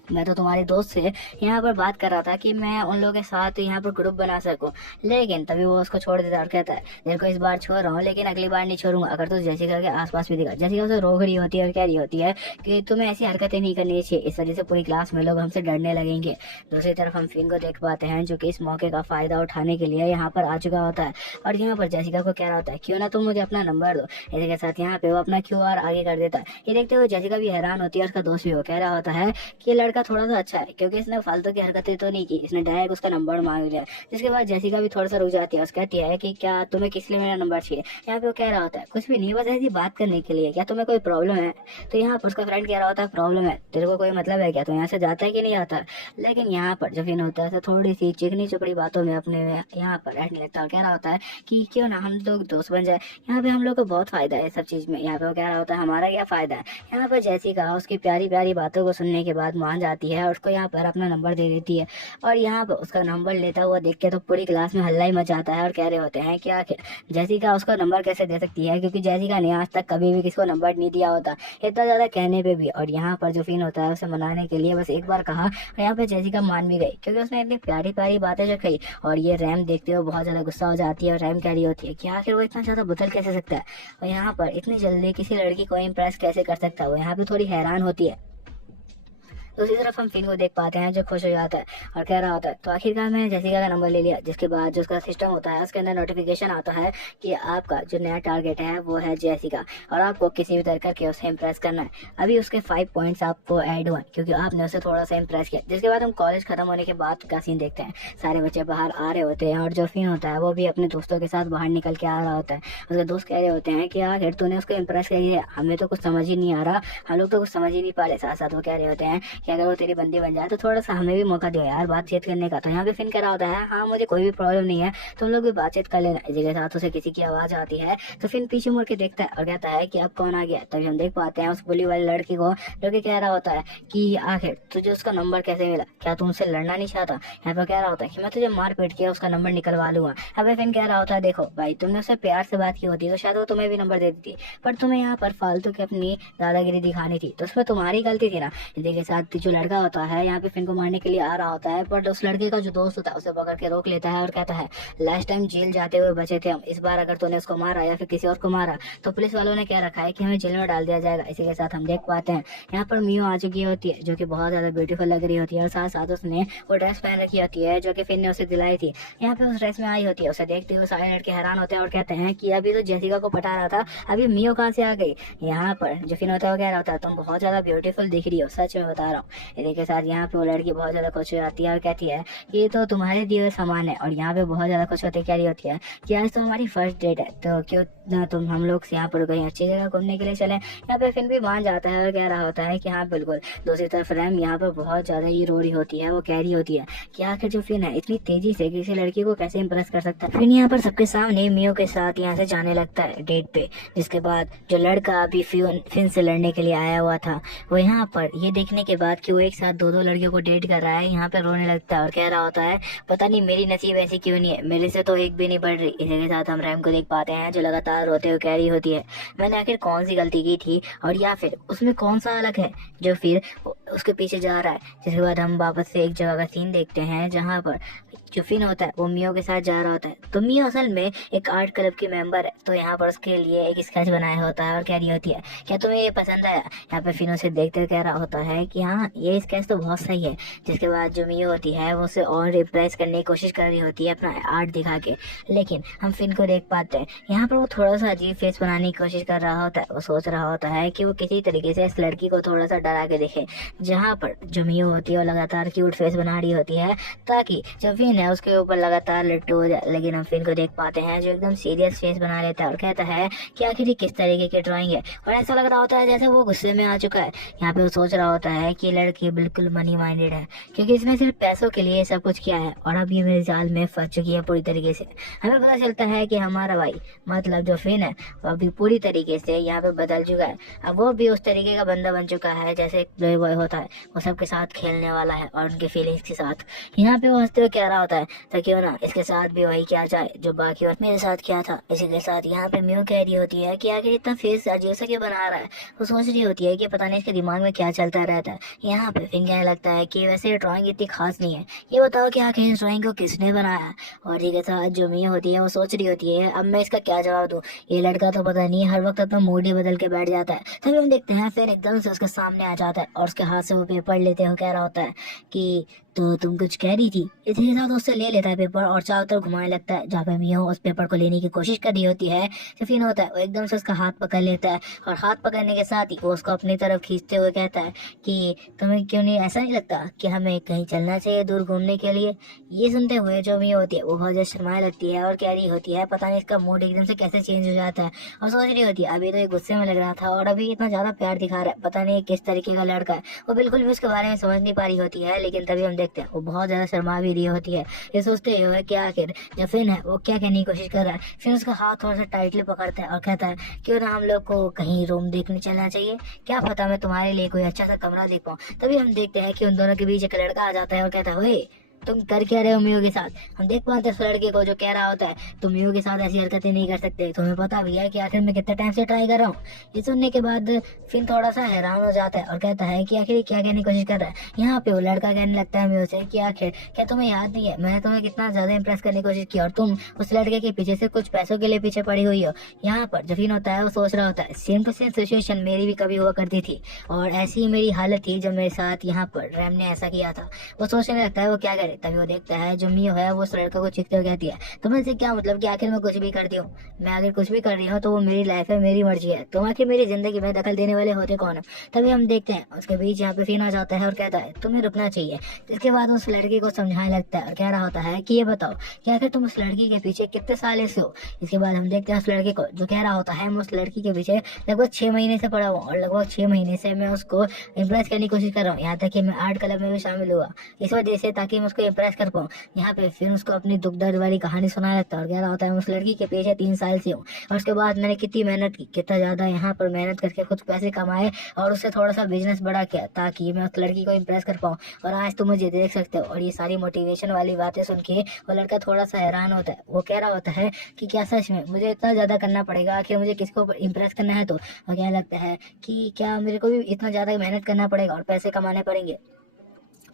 मैं तो तुम्हारे दोस्त से यहाँ पर बात कर रहा था कि मैं उन लोगों के साथ यहाँ पर ग्रुप बना सकूं। लेकिन तभी वो उसको छोड़ देता है और कहता है तेरे को इस बार छोड़ रहा हूँ लेकिन अगली बार नहीं छोड़ूंगा अगर तू जैसिका के आसपास भी दिखा। जैसिका उसे रोक रही होती है और कह रही होती है कि तुम्हें ऐसी हरकतें नहीं करनी चाहिए, इस वजह से पूरी क्लास में लोग हमसे डरने लगेंगे। दूसरी तरफ हम फिन को देख पाते हैं जो कि इस मौके का फायदा उठाने के लिए यहाँ पर आ चुका होता है और यहाँ पर जैसिका को कह रहा होता है क्यों ना तुम मुझे अपना नंबर दो। इसी के साथ यहाँ पे वो अपना QR आगे कर देता है। ये देखते हुए जैसिका भी हैरान होती है, उसका दोस्त भी वो कह रहा होता है कि ये लड़का थोड़ा सा अच्छा है क्योंकि इसने फालतू की हरकतें तो नहीं की, इसने डायरेक्ट उसका नंबर मांग लिया। जिसके बाद जैसिका भी थोड़ा सा रुक जाती है, उसको कहती है कि क्या तुम्हें किस लिए मेरा नंबर चाहिए। यहाँ पे वो कह रहा होता है कुछ भी नहीं, बस ऐसी बात करने के लिए, क्या तुम्हें कोई प्रॉब्लम है। तो यहाँ पर उसका फ्रेंड कह रहा होता है प्रॉब्लम है, तेरे को कोई मतलब है क्या, तो यहाँ से जाता है कि नहीं आता। लेकिन यहाँ पर जब इन होता है तो थोड़ी सी चिकनी चुपड़ी बातों में अपने में यहाँ पर रहने लगता है और कह रहा होता है कि क्यों ना हम लोग दोस्त बन जाए, यहाँ पे हम लोग को बहुत फायदा है सब चीज में। यहाँ पे वो कह रहा होता है हमारा क्या फायदा है। यहाँ पर जैसिका उसकी प्यारी प्यारी बातों को सुनने के बाद मान जाती है और उसको यहाँ पर अपना नंबर दे देती है। और यहाँ पर उसका नंबर लेता हुआ देख के तो पूरी क्लास में हल्ला ही मच जाता है और कह रहे होते हैं कि आखिर जैसिका उसको नंबर कैसे दे सकती है, क्योंकि जैसिका ने आज तक कभी भी किसी को नंबर नहीं दिया होता, इतना ज्यादा कहने पे भी। और यहाँ पर जो फिन होता है उसे मनाने के लिए बस एक बार कहा और यहाँ पे जैसिका मान भी गई क्योंकि उसने इतनी प्यारी प्यारी बातें जो कही। और ये रैम देखते हुए बहुत ज्यादा गुस्सा हो जाती है और रैम कह रही होती है कि आखिर वो इतना ज्यादा बदल कैसे सकता है और यहाँ पर इतनी जल्दी किसी लड़की को इम्प्रेस कैसे कर सकता है। वो यहाँ पे थोड़ी हैरान होती है। दूसरी तरफ हम फिन को देख पाते हैं जो खुश हो जाता है और कह रहा होता है तो आखिरकार मैंने जैसिका का नंबर ले लिया। जिसके बाद जो उसका सिस्टम होता है उसके अंदर नोटिफिकेशन आता है कि आपका जो नया टारगेट है वो है जैसिका और आपको किसी भी तरह करके उसे इम्प्रेस करना है। अभी उसके 5 पॉइंट्स आपको ऐड हुए क्योंकि आपने उसे थोड़ा सा इम्प्रेस किया। जिसके बाद हम कॉलेज खत्म होने के बाद का सीन देखते हैं, सारे बच्चे बाहर आ रहे होते हैं और जो फिन होता है वो भी अपने दोस्तों के साथ बाहर निकल के आ रहा होता है। उसके दोस्त कह रहे होते हैं कि आखिर तूने उसको इम्प्रेस कर दिया, हमें तो कुछ समझ ही नहीं आ रहा, हम लोग तो कुछ समझ ही नहीं पा रहे। साथ साथ वो कह रहे होते हैं कि अगर वो तेरी बंदी बन जाए तो थोड़ा सा हमें भी मौका दो यार बातचीत करने का। तो यहाँ पे फिन कह रहा होता है हाँ मुझे कोई भी प्रॉब्लम नहीं है, तुम लोग भी बातचीत कर लेना। इसी के साथ उसे किसी की आवाज आती है तो फिन पीछे मुड़ के देखता है और कहता है कि अब कौन आ गया। तभी हम देख पाते हैं उस बुली वाली लड़की को जो कि कह रहा होता है कि आखिर तुझे उसका नंबर कैसे मिला, क्या तू उनसे लड़ना नहीं चाहता। यहाँ पे कह रहा होता है कि मैं तुझे मार पीट के उसका नंबर निकलवा लूंगा। यहाँ पे फिन कह रहा होता है देखो भाई तुमने उससे प्यार से बात की होती तो शायद वो तुम्हें भी नंबर दे देती, पर तुम्हें यहाँ पर फालतू की अपनी दादागिरी दिखानी थी तो उसमें तुम्हारी गलती थी ना। इसी के साथ जो लड़का होता है यहाँ पे फिन को मारने के लिए आ रहा होता है, पर उस लड़के का जो दोस्त होता है उसे पकड़ के रोक लेता है और कहता है लास्ट टाइम जेल जाते हुए बचे थे हम, इस बार अगर तूने उसको मारा या फिर किसी और को मारा तो पुलिस वालों ने क्या रखा है कि हमें जेल में डाल दिया जाएगा। इसी के साथ हम देख पाते हैं यहाँ पर मियो आ चुकी होती है जो कि बहुत ज्यादा ब्यूटीफुल लग रही होती है और साथ साथ उसने वो ड्रेस पहन रखी होती है जो कि फिन ने उसे दिलाई थी। यहाँ पे उस ड्रेस में आई होती है, उसे देखते हुए सारे लड़के हैरान होते हैं और कहते हैं कि अभी तो जैसिका को पटा रहा था, अभी मियो कहाँ से आ गई। यहाँ पर जो फिन होता है वो कह रहा होता है तुम बहुत ज्यादा ब्यूटीफुल दिख रही हो, सच में बता रहा हूँ। इसी के साथ यहाँ पे वो लड़की बहुत ज्यादा खुश हो जाती है और कहती है कि ये तो तुम्हारे दिए हुए सामान है। और यहाँ पे बहुत ज्यादा खुश होते क्या रही होती है कि आज तो हमारी फर्स्ट डेट है तो क्यों ना तुम हम लोग यहाँ पर कहीं अच्छी जगह घूमने के लिए चले। यहाँ पे फिन भी मान जाता है और कह रहा होता है कि हाँ बिल्कुल। दूसरी तरफ रैम यहाँ पर बहुत ज्यादा ही रो रही होती है, वो कह रही होती है कि आखिर जो फिन है इतनी तेजी से किसी लड़की को कैसे इम्प्रेस कर सकता है। फिन यहाँ पर सबके सामने मियो के साथ यहाँ से जाने लगता है डेट पे। जिसके बाद जो लड़का अभी फिन से लड़ने के लिए आया हुआ था वो यहाँ पर ये देखने के बाद कि वो एक साथ दो लड़कियों को डेट कर रहा है यहाँ पे रोने लगता है और कह रहा होता है पता नहीं मेरी नसीब ऐसी क्यों नहीं है, मेरे से तो एक भी नहीं बढ़ रही। इसी के साथ हम रैम को देख पाते हैं जो लगातार रोते हुए कह रही होती है मैंने आखिर कौन सी गलती की थी और या फिर उसमें कौन सा अलग है जो फिर उसके पीछे जा रहा है। जिसके बाद हम वापस से एक जगह का सीन देखते हैं जहाँ पर जो फिन होता है वो मियो के साथ जा रहा होता है। तो मियो असल में एक आर्ट क्लब की मेंबर है, तो यहाँ पर उसके लिए एक स्केच बनाया होता है और कह रही होती है क्या तुम्हें ये पसंद आया। यहाँ पे फिन उसे देखते हुए कह रहा होता है कि हाँ हाँ ये स्केच तो बहुत सही है। जिसके बाद जो मियो होती है वो उसे और रिप्रेस करने की कोशिश कर रही होती है अपना आर्ट दिखा के, लेकिन हम फिन को देख पाते हैं यहाँ पर वो थोड़ा सा अजीब फेस बनाने की कोशिश कर रहा होता है। वो सोच रहा होता है कि वो किसी तरीके से इस लड़की को थोड़ा सा डरा के दिखे, जहाँ पर जो मियो होती है वो लगातार क्यूट फेस बना रही होती है ताकि जो फिन है उसके ऊपर लगातार लट्टू हो जाए। लेकिन हम फिन को देख पाते हैं जो एकदम सीरियस फेस बना लेता है और कहता है कि आखिर ये किस तरीके की ड्राइंग है, और ऐसा लग रहा होता है जैसे वो गुस्से में आ चुका है। यहाँ पे वो सोच रहा होता है कि लड़की बिल्कुल मनी माइंडेड है, क्योंकि इसने सिर्फ पैसों के लिए सब कुछ किया है और अब ये मेरे जाल में फंस चुकी है पूरी तरीके से। हमें पता चलता है कि हमारा भाई मतलब जो फिन है वो अभी पूरी तरीके से यहाँ पे बदल चुका है। अब वो भी उस तरीके का बंदा बन चुका है जैसे एक प्ले बॉय होता है, वो सबके साथ खेलने वाला है और उनके फीलिंग्स के साथ। यहाँ पे वो हंसते हुए कह रहा होता है तो क्यों ना इसके साथ भी वही किया जाए जो बाकी और मेरे साथ किया था इसी के साथ। यहाँ पे म्यू कह रही होती है कि आखिर इतना फेस अजीब सा क्यों बना रहा है। वो सोच रही होती है कि पता नहीं इसके दिमाग में क्या चलता रहता है। यहाँ पे फिर कहने लगता है कि वैसे ड्राइंग इतनी खास नहीं है, ये बताओ कि आखिर इस ड्राइंग को किसने बनाया। और ठीक है साथ जो मिया होती है वो सोच रही होती है अब मैं इसका क्या जवाब दूं, ये लड़का तो पता नहीं हर वक्त अपना मूड ही बदल के बैठ जाता है। तभी हम देखते हैं फिर एकदम से उसके सामने आ जाता है और उसके हाथ से वो पेपर लेते हुए कह रहा होता है कि तो तुम कुछ कह रही थी। इसी के साथ उससे ले लेता है पेपर और चारों तरफ घुमाने लगता है। जहाँ पे मियो उस पेपर को लेने की कोशिश कर रही होती है तो फिन होता है वो एकदम से उसका हाथ पकड़ लेता है और हाथ पकड़ने के साथ ही वो उसको अपनी तरफ खींचते हुए कहता है कि तुम्हें क्यों नहीं ऐसा नहीं लगता कि हमें कहीं चलना चाहिए दूर घूमने के लिए। ये सुनते हुए जो मियो होती है वो बहुत ज्यादा शर्माने लगती है और कह रही होती है पता नहीं इसका मूड एकदम से कैसे चेंज हो जाता है। और सोच रही होती है अभी तो ये गुस्से में लग रहा था और अभी इतना ज्यादा प्यार दिखा रहा है, पता नहीं किस तरीके का लड़का है। वो बिल्कुल भी उसके बारे में समझ नहीं पा रही होती है, लेकिन तभी हम देखते हैं वो बहुत ज्यादा शर्मा भी रही होती है। ये सोचते हुए कि आखिर जो फिन है वो क्या कहने की कोशिश कर रहा है। फिर उसका हाथ थोड़ा सा टाइटली पकड़ता है और कहता है क्यों ना हम लोग को कहीं रूम देखने चलना चाहिए, क्या पता मैं तुम्हारे लिए कोई अच्छा सा कमरा देख पाऊँ। तभी हम देखते हैं कि उन दोनों के बीच एक लड़का आ जाता है और कहता है ओए तुम कर क्या रहे हो मियो के साथ। हम देख पाते हैं उस लड़के को जो कह रहा होता है तुम मियो के साथ ऐसी हरकतें नहीं कर सकते, तुम्हें पता भी है कि आखिर मैं कितने टाइम से ट्राई कर रहा हूँ। ये सुनने के बाद फिर थोड़ा सा हैरान हो जाता है और कहता है कि आखिर क्या कहने की कोशिश कर रहा है। यहाँ पे वो लड़का कहने लगता है मियो से कि आखिर क्या तुम्हें याद नहीं है मैंने तुम्हें कितना ज्यादा इंप्रेस करने की कोशिश की और तुम उस लड़के के पीछे से कुछ पैसों के लिए पीछे पड़ी हुई हो। यहाँ पर जफीन होता है वो सोच रहा होता है सेम टू सेम सिचुएशन मेरी भी कभी हुआ करती थी और ऐसी ही मेरी हालत थी जब मेरे साथ यहाँ पर रैम ने ऐसा किया था। वो सोचने लगता है वो क्या करे। तभी वो देखता है जो मियो है वो उस लड़के को चीखते हुए कहती है तुम्हें से क्या मतलब कि आखिर मैं कुछ भी करती हूँ, मैं अगर कुछ भी कर रही हूँ तो वो मेरी लाइफ है, मेरी मर्जी है, तुम आखिर मेरी जिंदगी में दखल देने वाले होते कौन हो। तभी हम देखते हैं उसके बीच यहाँ पे फिन आ जाता है और कहता है तुम्हें रुकना चाहिए। इसके बाद उस लड़की को समझाने लगता है और कह रहा होता है कि ये बताओ कि आखिर तुम उस लड़की के पीछे कितने साल से हो। इसके बाद हम देखते हैं उस लड़के को जो कह रहा होता है मैं उस लड़की के पीछे लगभग 6 महीने से पड़ा हूँ और लगभग 6 महीने से मैं उसको इम्प्रेस करने की कोशिश कर रहा हूँ, यहाँ तक कि मैं आर्ट क्लब में भी शामिल हुआ इस वजह से ताकि मैं उसको इम्प्रेस कर पाऊँ। यहाँ पे फिर उसको अपनी दुख दर्द वाली कहानी सुनाने लगता है और कह रहा होता है मैं उस लड़की के पीछे 3 साल से हूँ और उसके बाद मैंने कितनी मेहनत की, कितना ज्यादा यहाँ पर मेहनत करके कुछ पैसे कमाए और उससे थोड़ा सा बिजनेस बड़ा किया ताकि मैं उस लड़की को इम्प्रेस कर पाऊँ और आज तुम मुझे देख सकते हो। और ये सारी मोटिवेशन वाली बातें सुन के वो लड़का थोड़ा सा हैरान होता है। वो कह रहा होता है कि क्या सच में मुझे इतना ज्यादा करना पड़ेगा, आखिर मुझे किसको इम्प्रेस करना है। तो वो कहने लगता है कि क्या मेरे को भी इतना ज्यादा मेहनत करना पड़ेगा और पैसे कमाने पड़ेंगे।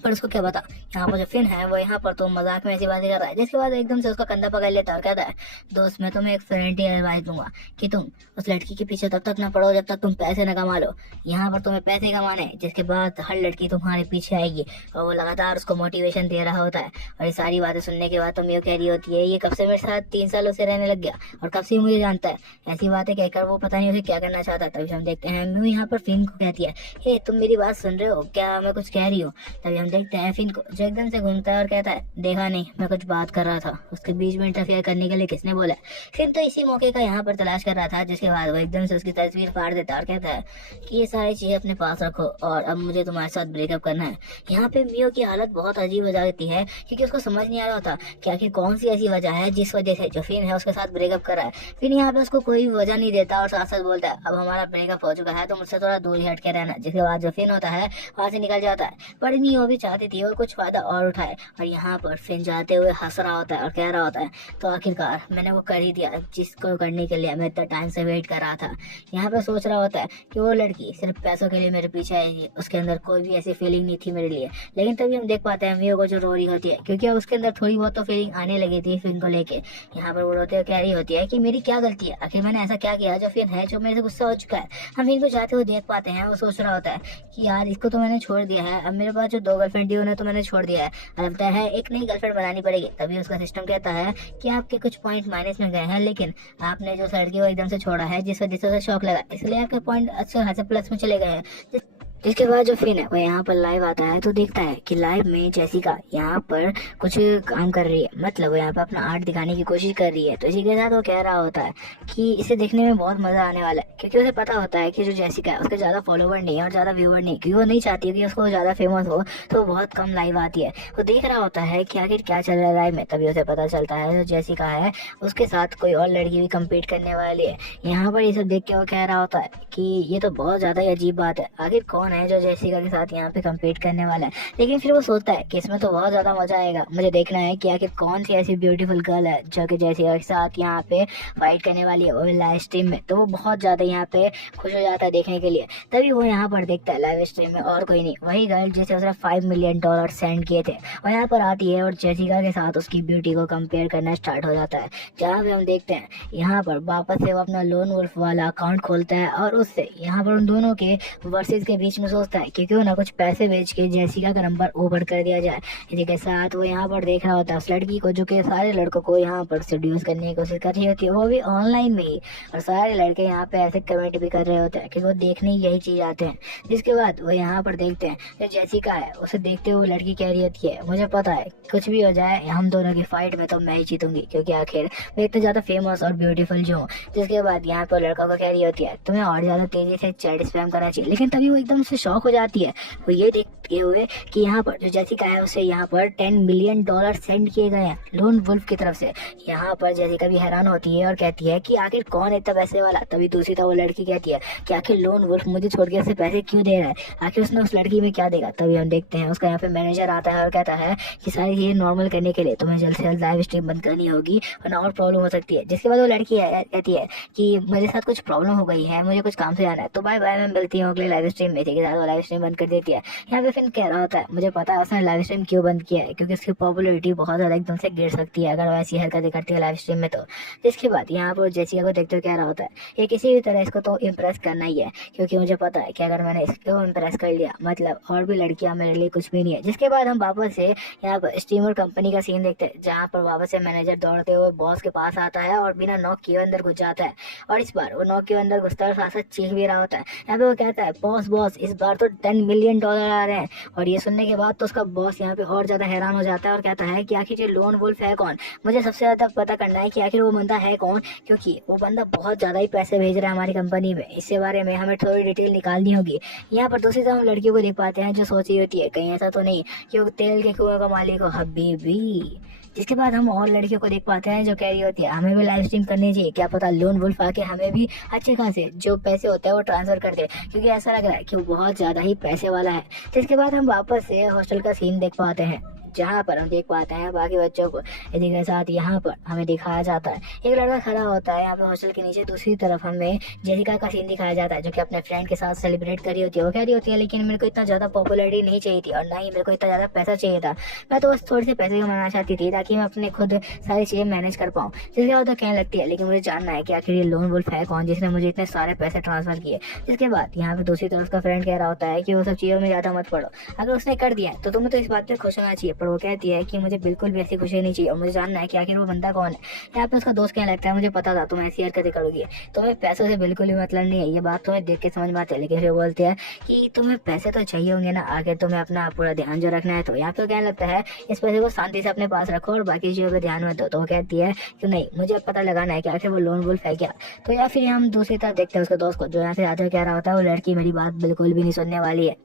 पर उसको क्या पता यहाँ पर जो फिन है वो यहाँ पर तो मजाक में ऐसी बातें कर रहा है। जिसके बाद एकदम से उसका कंधा पकड़ लेता है और कहता है दोस्त मैं तुम्हें एक फ्रेंडली एडवाइस दूंगा कि तुम उस लड़की के पीछे तब तक ना पड़ो जब तक तुम पैसे न कमा लो। यहाँ पर तुम्हें पैसे कमाने हैं, जिसके बाद हर लड़की तुम्हारे पीछे आएगी। और वो लगातार उसको मोटिवेशन दे रहा होता है और ये सारी बातें सुनने के बाद तुम ये कह रही होती है ये कब से मेरे साथ 3 सालों से रहने लग गया और कब से मुझे जानता है। ऐसी बातें कहकर वो पता नहीं उसे क्या करना चाहता। तभी हम देखते हैं म्यू यहाँ पर फिन को कहती है हे तुम मेरी बात सुन रहे हो क्या, मैं कुछ कह रही हूँ। तभी हम देखते हैं फिन को जो एकदम से घूमता है और कहता है देखा नहीं मैं कुछ बात कर रहा था, उसके बीच में इंटरफेयर करने के लिए किसने बोला। फिर तो इसी मौके का यहाँ पर तलाश कर रहा था। जिसके बाद वो एकदम से उसकी तस्वीर फाड़ देता है और कहता है कि ये सारी चीजें अपने पास रखो और अब मुझे तुम्हारे साथ ब्रेकअप करना है। यहाँ पे मियो की हालत बहुत अजीब हो जाती है क्योंकि उसको समझ नहीं आ रहा होता कि आखिर कौन सी ऐसी वजह है जिस वजह से जो फिन है उसके साथ ब्रेकअप कर रहा है। फिर यहाँ पे उसको कोई वजह नहीं देता और साथ साथ बोलता है अब हमारा ब्रेकअप हो चुका है तो मुझसे थोड़ा दूर ही हट के रहना। जिसके बाद जो फिन होता है वहां से निकल जाता है। पर मियो भी भी चाहती थी और कुछ फायदा और उठाए। और यहाँ पर फिन जाते हुए हंस रहा होता है और कह रहा होता है तो आखिरकार मैंने वो कर ही दिया जिसको करने के लिए मैं इतना टाइम से वेट कर रहा था। यहाँ पे सोच रहा होता है कि वो लड़की सिर्फ पैसों के लिए मेरे पीछे आएगी, उसके अंदर कोई भी ऐसी फीलिंग नहीं थी मेरे लिए। लेकिन तभी हम देख पाते हैं मियो को जो रो रही होती है, क्योंकि अब उसके अंदर थोड़ी बहुत तो फीलिंग आने लगी थी फिन को लेके। यहाँ पर वो रोते हुए कह रही होती है कि मेरी क्या गलती है, आखिर मैंने ऐसा क्या किया जो फिन है जो मेरे से गुस्सा हो चुका है। हम इनको जाते हुए देख पाते हैं, वो सोच रहा होता है कि यार इसको तो मैंने छोड़ दिया है, अब मेरे पास जो 2 गर्लफ्रेंड थी उन्हें तो मैंने छोड़ दिया है, अब लगता है एक नई गर्लफ्रेंड बनानी पड़ेगी। तभी उसका सिस्टम कहता है कि आपके कुछ पॉइंट माइनस में गए हैं, लेकिन आपने जो लड़की को एकदम से छोड़ा है जिस वजह से उसे शौक लगा, इसलिए आपके पॉइंट अच्छे खासे प्लस में चले गए हैं। जिसके बाद जो फिन है वो यहाँ पर लाइव आता है तो देखता है कि लाइव में जेसिका यहाँ पर कुछ काम कर रही है, मतलब वो यहाँ पर अपना आर्ट दिखाने की कोशिश कर रही है। तो इसी के साथ वो कह रहा होता है कि इसे देखने में बहुत मजा आने वाला है, क्योंकि उसे पता होता है कि जो जेसिका है उसके ज्यादा फॉलोवर नहीं है और ज्यादा व्यूअर नहीं, क्योंकि वो नहीं चाहती है कि उसको ज्यादा फेमस हो, तो बहुत कम लाइव आती है। वो देख रहा होता है कि आखिर क्या चल रहा है लाइव में। तभी उसे पता चलता है जो जेसिका है उसके साथ कोई और लड़की भी कम्पीट करने वाली है। यहाँ पर ये सब देख के वो कह रहा होता है कि ये तो बहुत ज्यादा ही अजीब बात है, आखिर कौन है जो जेसिका के साथ यहाँ पे कम्पीट करने वाला है। लेकिन फिर वो सोचता है कि इसमें तो बहुत ज्यादा मजा आएगा, मुझे देखना है कि आखिर कौन सी ऐसी ब्यूटीफुल गर्ल है जो कि जेसिका के साथ यहाँ पे फाइट करने वाली है वो लाइव स्ट्रीम में। तो वो बहुत ज्यादा यहाँ पे खुश हो जाता है देखने के लिए। तभी वो यहाँ पर देखता है लाइव स्ट्रीम में और कोई नहीं, वही गर्ल जिसे उसने $5 मिलियन सेंड किए थे, वो यहाँ पर आती है और जेसिका के साथ उसकी ब्यूटी को कंपेयर करना स्टार्ट हो जाता है। जहाँ पे हम देखते हैं यहाँ पर वापस से वो अपना लोन वुल्फ वाला अकाउंट खोलता है और उससे यहाँ पर उन दोनों के वर्सेस के बीच में सोचता है कि क्यों ना कुछ पैसे बेच के जेसिका का नंबर ओवर कर दिया जाए। इसी के साथ वो यहाँ पर देख रहा होता है उस लड़की को जो कि सारे लड़कों को यहाँ पर सेड्यूस करने की कोशिश कर रही होती है, वो भी ऑनलाइन में ही। और सारे लड़के यहाँ पे ऐसे कमेंट भी कर रहे होते हैं कि वो देखने यही चीज आते हैं। जिसके बाद वो यहाँ पर देखते हैं जो जेसिका है उसे देखते हुए लड़की कह रही होती है मुझे पता है कुछ भी हो जाए हम दोनों की फाइट में तो मैं ही जीतूंगी, क्योंकि आखिर मैं इतना ज्यादा फेमस और ब्यूटीफुल जो हूँ। जिसके बाद यहाँ पर लड़का को कह रही होती है तुम्हें और ज्यादा तेजी से चैट स्पैम करना चाहिए। लेकिन तभी वो एकदम से शॉक हो जाती है, वो ये देखते हुए कि यहाँ पर जो जेसिका है उसे यहाँ पर $10 मिलियन सेंड किए गए हैं लोन वुल्फ की तरफ से। यहाँ पर जेसिका भी हैरान होती है और कहती है कि आखिर कौन है इतना पैसे वाला। तभी दूसरी तरफ वो लड़की कहती है कि आखिर लोन वुल्फ मुझे छोड़ के उसे पैसे क्यों दे रहा है, आखिर उसने उस लड़की में क्या देगा। तभी हम देखते हैं उसका यहाँ पे मैनेजर आता है और कहता है कि सारी चीजें नॉर्मल करने के लिए तुम्हें जल्द से जल्द लाइव स्ट्रीम बंद करनी होगी वरना और प्रॉब्लम हो सकती है। जिसके बाद वो लड़की कहती है कि मेरे साथ कुछ प्रॉब्लम हो गई है, मुझे कुछ काम से जाना है, तो बाय बाय मैं मिलती हूँ अगले लाइव स्ट्रीम में। के साथ वो लाइव स्ट्रीम बंद कर देती है। यहाँ पे फिर कह रहा होता है मुझे पता है उसने लाइव स्ट्रीम क्यों बंद किया है, क्योंकि उसकी पॉपुलैरिटी बहुत ज्यादा एकदम से गिर सकती है अगर वो ऐसी हरकतें करती है लाइव स्ट्रीम में। तो जिसके बाद यहाँ पर जेसिका को देखते हुए कह रहा होता है ये किसी भी तरह इसको तो इम्प्रेस करना ही है, क्योंकि मुझे पता है कि अगर मैंने इसको इम्प्रेस कर लिया मतलब और भी लड़कियां मेरे लिए कुछ भी नहीं है। जिसके बाद हम वापस से यहाँ पर स्टीमर कंपनी का सीन देखते हैं, जहाँ पर वापस से मैनेजर दौड़ते हुए बॉस के पास आता है और बिना नॉक किए अंदर घुस जाता है। और इस बार वो नॉक के अंदर घुसता है और साथ साथ चीख भी रहा होता है। यहाँ पे वो कहता है बॉस बॉस इस बार तो $10 मिलियन आ रहे हैं। और ये सुनने के बाद तो उसका बॉस यहाँ पे और ज्यादा हैरान हो जाता है और कहता है कि आखिर ये लोन वुल्फ है कौन, मुझे सबसे ज्यादा पता करना है कि आखिर वो बंदा है कौन, क्योंकि वो बंदा बहुत ज्यादा ही पैसे भेज रहा है हमारी कंपनी में, इसके बारे में हमें थोड़ी डिटेल निकालनी होगी। यहाँ पर दूसरी तरफ हम लड़कियों को देख पाते हैं जो सोच रही होती है कहीं ऐसा तो नहीं कि वो तेल के कुएं का मालिक हो हबीबी। जिसके बाद हम और लड़कियों को देख पाते हैं जो कह रही होती है हमें भी लाइव स्ट्रीम करनी चाहिए, क्या पता लोन वुल्फ आके हमें भी अच्छे खासे जो पैसे होते हैं वो ट्रांसफर कर दे, क्योंकि ऐसा लग रहा है कि वो बहुत ज्यादा ही पैसे वाला है। जिसके बाद हम वापस से हॉस्टल का सीन देख पाते हैं, जहाँ पर हम देख पाते हैं बाकी बच्चों को। इसी के साथ यहाँ पर हमें दिखाया जाता है एक लड़का खड़ा होता है यहाँ पे हॉस्टल के नीचे। दूसरी तरफ हमें जेसिका का सीन दिखाया जाता है जो कि अपने फ्रेंड के साथ सेलिब्रेट कर रही होती है। वो कह रही होती है लेकिन मेरे को इतना ज्यादा पॉपुलैरिटी नहीं चाहिए थी और ना ही मेरे को इतना ज्यादा पैसा चाहिए था, मैं तो बस थोड़े से पैसे कमाना चाहती थी ताकि मैं अपने खुद सारी चीजें मैनेज कर पाऊँ। जिसके बाद तो कहने लगती है लेकिन मुझे जानना है कि आखिर ये लोन वुल्फ है कौन जिसने मुझे इतने सारे पैसे ट्रांसफर किए। जिसके बाद यहाँ पे दूसरी तरफ का फ्रेंड कह रहा होता है कि वो सब चीजों में ज्यादा मत पड़ो, अगर उसने कर दिया तो तुम्हें तो इस बात पे खुश होना चाहिए, पर वो कहती है कि मुझे बिल्कुल भी ऐसी खुशी नहीं चाहिए और मुझे जानना है कि आखिर वो बंदा कौन है। यहाँ पे उसका दोस्त कहने लगता है मुझे पता था तुम ऐसी हरकतें करोगी, तुम्हें पैसों से बिल्कुल भी मतलब नहीं है, ये बात तुम्हें देख के समझ में आती है। लेकिन फिर बोलते हैं कि तुम्हें पैसे तो चाहिए होंगे ना, आगे तुम्हें अपना पूरा ध्यान जो रखना है। तो यहाँ पे कहने लगता है इस पैसे को शांति से अपने पास रखो और बाकी चीजों पे ध्यान मत दो। तो वो कहती है कि नहीं मुझे पता लगाना है कि आखिर वो लोन वुल्फ है क्या। तो या फिर हम दूसरी तरफ देखते हैं उसके दोस्त को जो यहाँ से आते हुए कह रहा होता है वो लड़की मेरी बात बिल्कुल भी नहीं सुनने वाली है।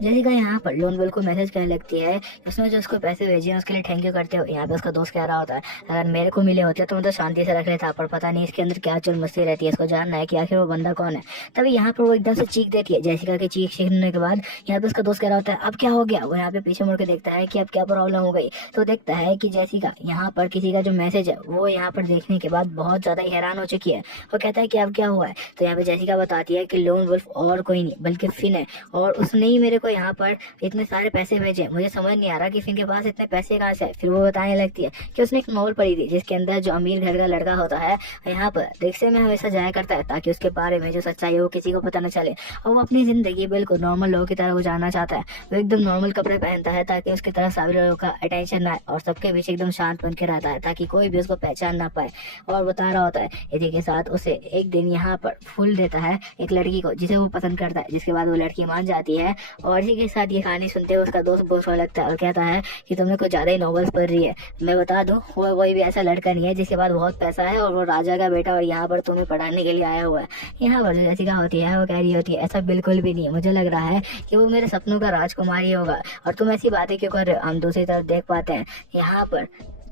जेसिका यहाँ पर लोन वुल्फ को मैसेज करने लगती है। उसने जो उसको पैसे भेजे हैं उसके लिए थैंक यू करते हो। यहाँ पे उसका दोस्त कह रहा होता है अगर मेरे को मिले होते तो मैं तो शांति से रख लेता, पर पता नहीं इसके अंदर क्या चुल मस्ती रहती है, इसको जानना है कि आखिर वो बंदा कौन है। तभी यहाँ पर वो एकदम से चीख देती है। जेसिका की चीख सीखने के बाद यहाँ पे उसका दोस्त कह रहा होता है अब क्या हो गया। वो यहाँ पे पीछे मुड़ के देखता है कि अब क्या प्रॉब्लम हो गई, तो देखता है कि जेसिका यहाँ पर किसी का जो मैसेज है वो यहाँ पर देखने के बाद बहुत ज्यादा ही हैरान हो चुकी है। वो कहता है कि अब क्या हुआ है। तो यहाँ पे जेसिका बताती है कि लोन वुल्फ और कोई नहीं बल्कि फिन है, और उसने ही मेरे को यहाँ पर इतने सारे पैसे भेजे। मुझे समझ नहीं आ रहा कि फिन के पास इतने पैसे कहाँ से आए। फिर वो बताने लगती है कि उसने एक नॉवल पढ़ी थी जिसके अंदर जो अमीर घर का लड़का होता है यहाँ पर रिक्शे में हमेशा जाया करता है ताकि उसके बारे में जो सच्चाई है वो किसी को पता न चले, और वो अपनी जिंदगी बिल्कुल नॉर्मल लोगों की तरह गुजारना चाहता है। वो एकदम नॉर्मल कपड़े पहनता है ताकि उसकी तरह सभी लोगों का अटेंशन ना आए, और सबके बीच एकदम शांत बन के रहता है ताकि कोई भी उसको पहचान ना पाए। और बता रहा होता है इसी के साथ उसे एक दिन यहाँ पर फूल देता है एक लड़की को जिसे वो पसंद करता है, जिसके बाद वो लड़की मान जाती है। और इसी के साथ ये कहानी सुनते हुए उसका दोस्त बहुत रोने लगता है और कहता है कि तुमने कुछ ज्यादा ही नॉवेल्स पढ़ रही है। मैं बता दूं वो कोई भी ऐसा लड़का नहीं है जिसके पास बहुत पैसा है और वो राजा का बेटा और यहाँ पर तुम्हें पढ़ाने के लिए आया हुआ है। यहाँ पर जो जेसिका होती है वो कह रही होती है ऐसा बिल्कुल भी नहीं है, मुझे लग रहा है कि वो मेरे सपनों का राजकुमार ही होगा, और तुम ऐसी बातें क्यों कर रहे हो। हम दूसरी तरफ देख पाते हैं यहाँ पर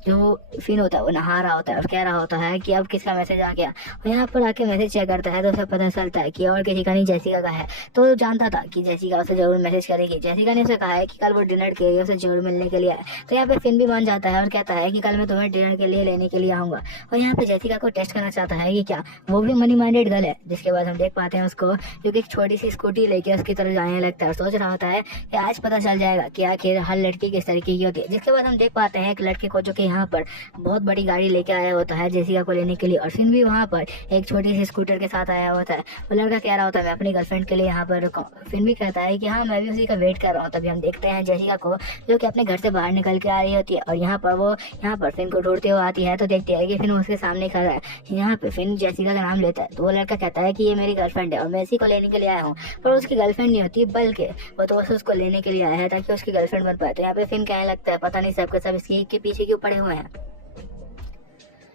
जो फिन होता है वो नहा रहा होता है और कह रहा होता है कि अब किसका मैसेज आ गया। और यहाँ पर आके मैसेज चेक करता है तो उसे पता चलता है कि और किसी का नहीं जेसिका का है। तो वो जानता था कि जेसिका उसे जरूर मैसेज करेगी। जेसिका ने उसे कहा है कि कल वो डिनर के लिए उसे जरूर मिलने के लिए आए। तो यहाँ पे फिन भी मान जाता है और कहता है कि कल मैं तुम्हें डिनर के लिए लेने के लिए आऊंगा। और यहाँ पे जेसिका को टेस्ट करना चाहता है कि क्या वो भी मनी माइंडेड गर्ल है। जिसके बाद हम देख पाते हैं उसको जो कि एक छोटी सी स्कूटी लेके उसकी तरफ जाने लगता है और सोच रहा होता है कि आज पता चल जाएगा कि आखिर हर लड़की किस तरीके की होती है। जिसके बाद हम देख पाते हैं एक लड़के को जो कि यहाँ पर बहुत बड़ी गाड़ी लेके आया होता है जेसिका को लेने के लिए, और फिन भी वहाँ पर एक छोटी सी स्कूटर के साथ आया होता है। वो लड़का कह रहा होता है मैं अपनी गर्लफ्रेंड के लिए यहाँ पर रुका हूँ। फिन भी कहता है कि हाँ मैं भी उसी का वेट कर रहा हूँ। तभी हम देखते हैं जेसिका को जो कि अपने घर से बाहर निकल के आ रही होती है, और यहाँ पर वो यहाँ पर फिन को ढूंढते हुए आती है तो देखती है कि फिन उसके सामने खड़ा है। यहाँ पे फिन जेसिका का नाम लेता है तो वो लड़का कहता है कि ये मेरी गर्लफ्रेंड है और मैं इसी को लेने के लिए आया हूँ। पर उसकी गर्लफ्रेंड नहीं होती बल्कि वो तो बस उसको लेने के लिए आया है ताकि उसकी गर्लफ्रेंड बन पाए। तो यहाँ पे फिन कहने लगता है पता नहीं सबके सब इसकी के पीछे क्यों पड़े हुए हैं।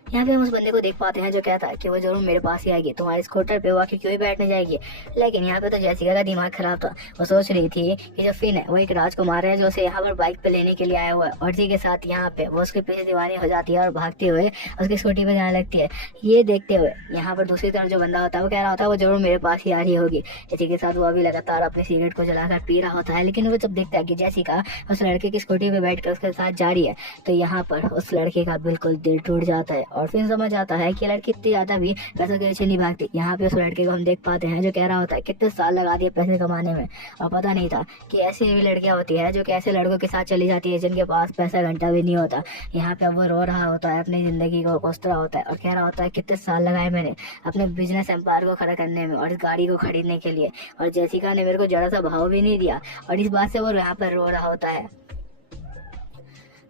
यहाँ पे हम उस बंदे को देख पाते हैं जो कहता है कि वो जरूर मेरे पास ही आएगी, तुम्हारे स्कूटर पे वो आके क्यों ही बैठने जाएगी। लेकिन यहाँ पे तो जेसिका का दिमाग खराब था। वो सोच रही थी कि जो फिन है वो एक राजकुमार है जो उसे यहाँ पर बाइक पे लेने के लिए आया हुआ है, और इसी के साथ यहाँ पे वो उसके पीछे दीवानी हो जाती है और भागते हुए उसकी स्कूटी पे जाने लगती है। ये देखते हुए यहाँ पर दूसरी तरफ जो बंदा होता है वो कह रहा होता है वो जरूर मेरे पास ही आ रही होगी। इसी के साथ वो अभी लगातार अपने सिगरेट को जलाकर पी रहा होता है, लेकिन वो जब देखता है कि जेसिका उस लड़के की स्कूटी पे बैठ कर उसके साथ जा रही है तो यहाँ पर उस लड़के का बिल्कुल दिल टूट जाता है और फिर समझ आता है कि लड़की इतनी ज्यादा भी पैसों के पीछे नहीं भागती। यहाँ पे उस लड़के को हम देख पाते हैं जो कह रहा होता है कितने साल लगा दिए पैसे कमाने में, और पता नहीं था कि ऐसी भी लड़कियां होती है जो कि ऐसे लड़कों के साथ चली जाती है जिनके पास पैसा घंटा भी नहीं होता। यहाँ पे वो रो रहा होता है, अपनी जिंदगी को कोस रहा होता है और कह रहा होता है कितने साल लगाए मैंने अपने बिजनेस एम्पायर को खड़ा करने में और इस गाड़ी को खरीदने के लिए, और जेसिका ने मेरे को जरा सा भाव भी नहीं दिया, और इस बात से वो यहाँ पर रो रहा होता है।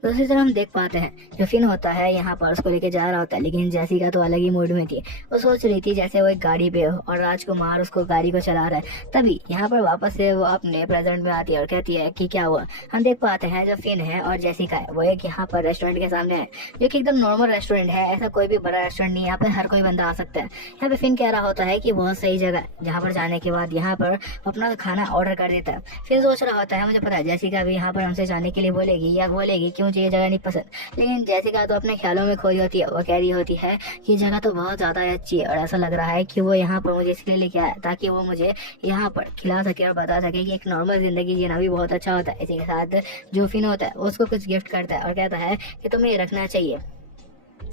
दूसरी तरफ हम देख पाते हैं जो फिन होता है यहाँ पर उसको लेके जा रहा होता है, लेकिन जेसिका तो अलग ही मूड में थी। वो सोच रही थी जैसे वो एक गाड़ी पे हो और राजकुमार उसको गाड़ी को चला रहा है। तभी यहाँ पर वापस से वो अपने प्रेजेंट में आती है और कहती है कि क्या हुआ। हम देख पाते हैं जो फिन है और जेसिका है वो एक यहाँ पर रेस्टोरेंट के सामने है जो कि एकदम नॉर्मल रेस्टोरेंट है, ऐसा कोई भी बड़ा रेस्टोरेंट नहीं, यहाँ पर हर कोई बंदा आ सकता है। यहाँ पे फिन कह रहा होता है कि बहुत सही जगह है, जहाँ पर जाने के बाद यहाँ पर अपना खाना ऑर्डर कर देता है। फिर सोच रहा होता है मुझे पता है जेसिका भी यहाँ पर हमसे जाने के लिए बोलेगी या बोलेगी क्यों ये जगह नहीं पसंद, लेकिन जेसिका तो अपने ख्यालों में खोई होती है। वो कह रही होती है कि जगह तो बहुत ज्यादा अच्छी है और ऐसा लग रहा है कि वो यहाँ पर मुझे इसलिए लेके आया ताकि वो मुझे यहाँ पर खिला सके और बता सके कि एक नॉर्मल जिंदगी जीना भी बहुत अच्छा होता है। इसी के साथ जो फिन होता है उसको कुछ गिफ्ट करता है और कहता है कि तुम्हें ये रखना चाहिए।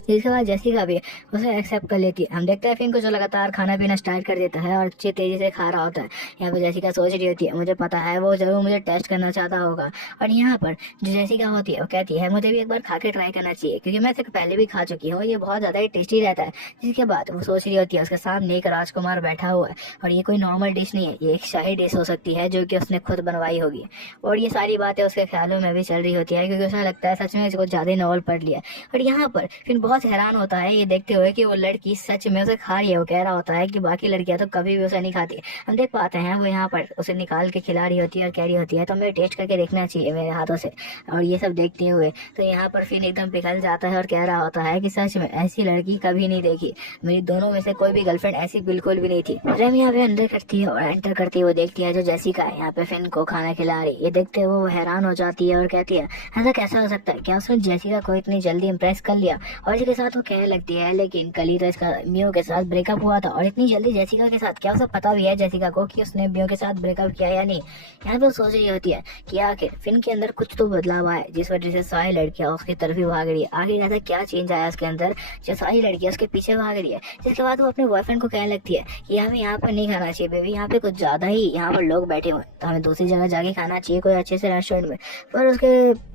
इसके बाद जेसिका भी उसे एक्सेप्ट कर लेती है। हम देखते हैं फिन को जो लगातार खाना पीना स्टार्ट कर देता है और अच्छी तेजी से खा रहा होता है। यहाँ पर जेसिका सोच रही होती है मुझे पता है वो जरूर मुझे टेस्ट करना चाहता होगा, और यहाँ पर जो जेसिका होती है वो कहती है मुझे भी एक बार खा के ट्राई करना चाहिए क्योंकि मैं इसे पहले भी खा चुकी हूँ, ये बहुत ज्यादा ही टेस्टी रहता है। जिसके बाद वो सोच रही होती है उसके सामने एक राजकुमार बैठा हुआ है और ये कोई नॉर्मल डिश नहीं है, ये एक शाही डिश हो सकती है जो कि उसने खुद बनवाई होगी। और ये सारी बातें उसके ख्यालों में भी चल रही होती है क्योंकि उसे लगता है सच में इसको ज्यादा नॉवल पढ़ लिया। और यहाँ पर फिर बहुत हैरान होता है ये देखते हुए कि वो लड़की सच में उसे खा रही है। वो कह रहा होता है कि बाकी लड़कियां तो कभी भी उसे नहीं खाती। हम देख पाते हैं वो यहाँ पर उसे निकाल के खिला रही होती है और कह रही होती है तो हमें टेस्ट करके देखना चाहिए मेरे हाथों से। और ये सब देखते हुए तो यहाँ पर फिन एकदम पिघल जाता है और कह रहा होता है कि सच में ऐसी लड़की कभी नहीं देखी, मेरी दोनों में से कोई भी गर्लफ्रेंड ऐसी बिल्कुल भी नहीं थी। रेम यहाँ पे अंदर करती है और एंटर करती है वो देखती है जो जेसिका है यहाँ पे फिन को खाना खिला रही। ये देखते हुए वो हैरान हो जाती है और कहती है ऐसा कैसा हो सकता है, क्या उसने जेसिका को इतनी जल्दी इम्प्रेस कर लिया। और इसके साथ वो कहने लगती है लेकिन कल ही तो इसका मियो के साथ ब्रेकअप हुआ था और इतनी जल्दी जेसिका के साथ, क्या उसे पता भी है जेसिका को कि उसने मियो के साथ ब्रेकअप किया या नहीं। यहाँ पे सोच रही होती है कि आखिर फिन के अंदर कुछ तो बदलाव आया जिस वजह से सारी लड़कियां उसकी तरफ ही भाग रही है। आखिर ऐसा क्या चेंज आया उसके अंदर जो सारी लड़कियां उसके पीछे भाग रही है। जिसके बाद वो अपने बॉयफ्रेंड को कहने लगती है कि हमें यहाँ पर नहीं खाना चाहिए बेबी, यहाँ पे कुछ ज्यादा ही यहाँ पर लोग बैठे हुए, तो हमें दूसरी जगह जाके खाना चाहिए कोई अच्छे से रेस्टोरेंट में। पर उसके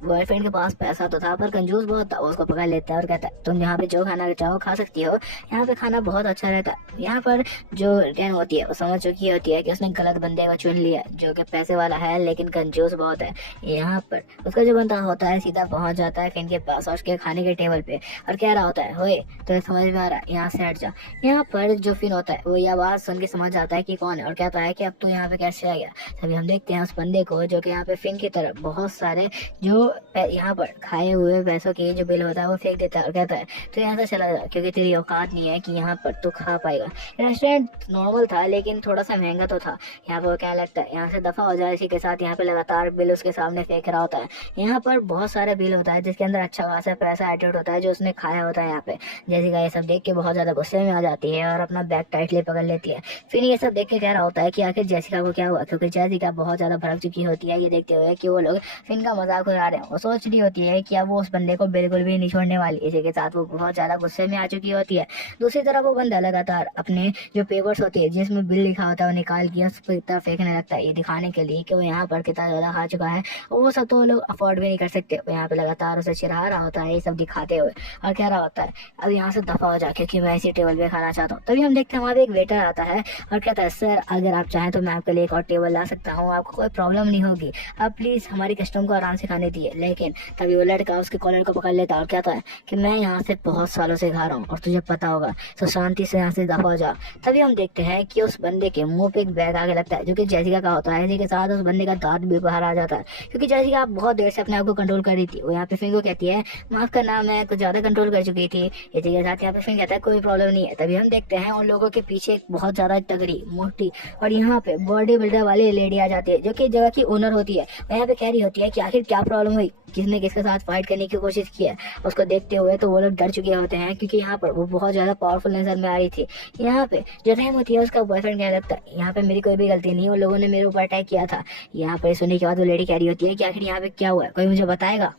बॉयफ्रेंड के पास पैसा तो था पर कंजूस बहुत था। वो उसको पकड़ लेता है और कहता है तुम यहाँ पे जो खाना चाहो खा सकती हो, यहाँ पे खाना बहुत अच्छा रहता है। यहाँ पर जो रेन होती है वो समझ चुकी होती है कि उसने गलत बंदे को चुन लिया जो कि पैसे वाला है लेकिन कंजूस बहुत है। यहाँ पर उसका जो बंदा होता है सीधा पहुंच जाता है फिन के पास और उसके खाने के टेबल पे और कह रहा होता है होए तो समझ में आ रहा है यहाँ से हट जा। यहाँ पर जो फिन होता है वो ये आवाज सुन के समझ जाता है कि कौन है और कहता है कि अब तू यहाँ पे कैसे आ गया। तभी हम देखते हैं उस बंदे को जो कि यहाँ पे फिन की तरफ बहुत सारे जो यहाँ पर खाए हुए पैसों की जो बिल होता है वो फेंक देता है और कहता है तो यहाँ से चला जा क्योंकि तेरी औकात नहीं है कि यहाँ पर तू खा पाएगा। रेस्टोरेंट नॉर्मल था लेकिन थोड़ा सा महंगा तो था। यहाँ पर वो क्या लगता है यहाँ से दफा हो जाए। इसी के साथ यहाँ पे लगातार बिल उसके सामने फेंक रहा होता है। यहाँ पर बहुत सारा बिल होता है जिसके अंदर अच्छा खासा पैसा एडेड होता है जो उसने खाया होता है। यहाँ पे जेसिका ये सब देख के बहुत ज्यादा गुस्से में आ जाती है और अपना बैग टाइटली पकड़ लेती है। फिर ये सब देख के कह रहा होता है कि आखिर जेसिका को क्या हुआ, क्योंकि जेसिका बहुत ज्यादा भड़क चुकी होती है ये देखते हुए कि वो लोग फिन का मजाक उड़ा रहे हैं। वो सोच रही होती है कि अब वो उस बंदे को बिल्कुल भी नहीं छोड़ने वाली। इसी के साथ वो बहुत ज्यादा गुस्से में आ चुकी होती है। दूसरी तरफ वो बंदा लगातार अपने जो पेपर्स होती है जिसमें बिल लिखा होता है वो निकाल के उस पर तरफ फेंकने लगता है ये दिखाने के लिए कि वो यहाँ पर कितना ज्यादा खा चुका है। वो सब तो लोग अफोर्ड भी नहीं कर सकते। वो यहाँ पे लगातार उसे चिढ़ा रहा होता है ये सब दिखाते हुए और कह रहा होता है अब यहाँ से दफा हो जा क्योंकि मैं इसी टेबल पे खाना चाहता हूँ। तभी हम देखते हैं वहाँ पे एक वेटर आता है और कहता है सर अगर आप चाहें तो मैं आपके लिए एक और टेबल ला सकता हूँ, आपको कोई प्रॉब्लम नहीं होगी, आप प्लीज हमारी कस्टमर को आराम से खाने दिए। लेकिन तभी वो लड़का उसके कॉलर को पकड़ लेता है और कहता है कि मैं यहाँ से बहुत सालों से खा रहा हूँ और तुझे पता होगा, तो शांति से यहाँ से दफा हो जा। तभी हम देखते हैं कि उस बंदे के मुंह पे एक बैग आगे लगता है जो कि जेसिका का होता है। इसी के साथ उस बंदे का दांत भी बाहर आ जाता है क्योंकि जेसिका बहुत देर से अपने आप को कंट्रोल कर रही थी। वो यहाँ पे फिन को कहती है माफ करना मैं कुछ ज्यादा कंट्रोल कर चुकी थी। इसी के साथ यहाँ पे फिन कहता है कोई प्रॉब्लम नहीं है। तभी हम देखते हैं उन लोगों के पीछे एक बहुत ज्यादा तगड़ी मोटी और यहाँ पे बॉडी बिल्डर वाली लेडी आ जाती है जो कि जगह की ओनर होती है। यहाँ पे कह रही होती है कि आखिर क्या प्रॉब्लम हुई, किसने किसके साथ फाइट करने की कोशिश की है। उसको देखते हुए तो वो लोग डर चुके होते हैं क्योंकि यहाँ पर वो बहुत ज्यादा पावरफुल नजर में आ रही थी। यहाँ पे जो रहम होती है उसका बॉयफ्रेंड कहने लगता है यहाँ पे मेरी कोई भी गलती नहीं, उन लोगों ने मेरे ऊपर अटैक किया था। यहाँ पे सुनने के बाद वो लेडी कह रही होती है कि आखिर यहाँ पे क्या हुआ है, कोई मुझे बताएगा।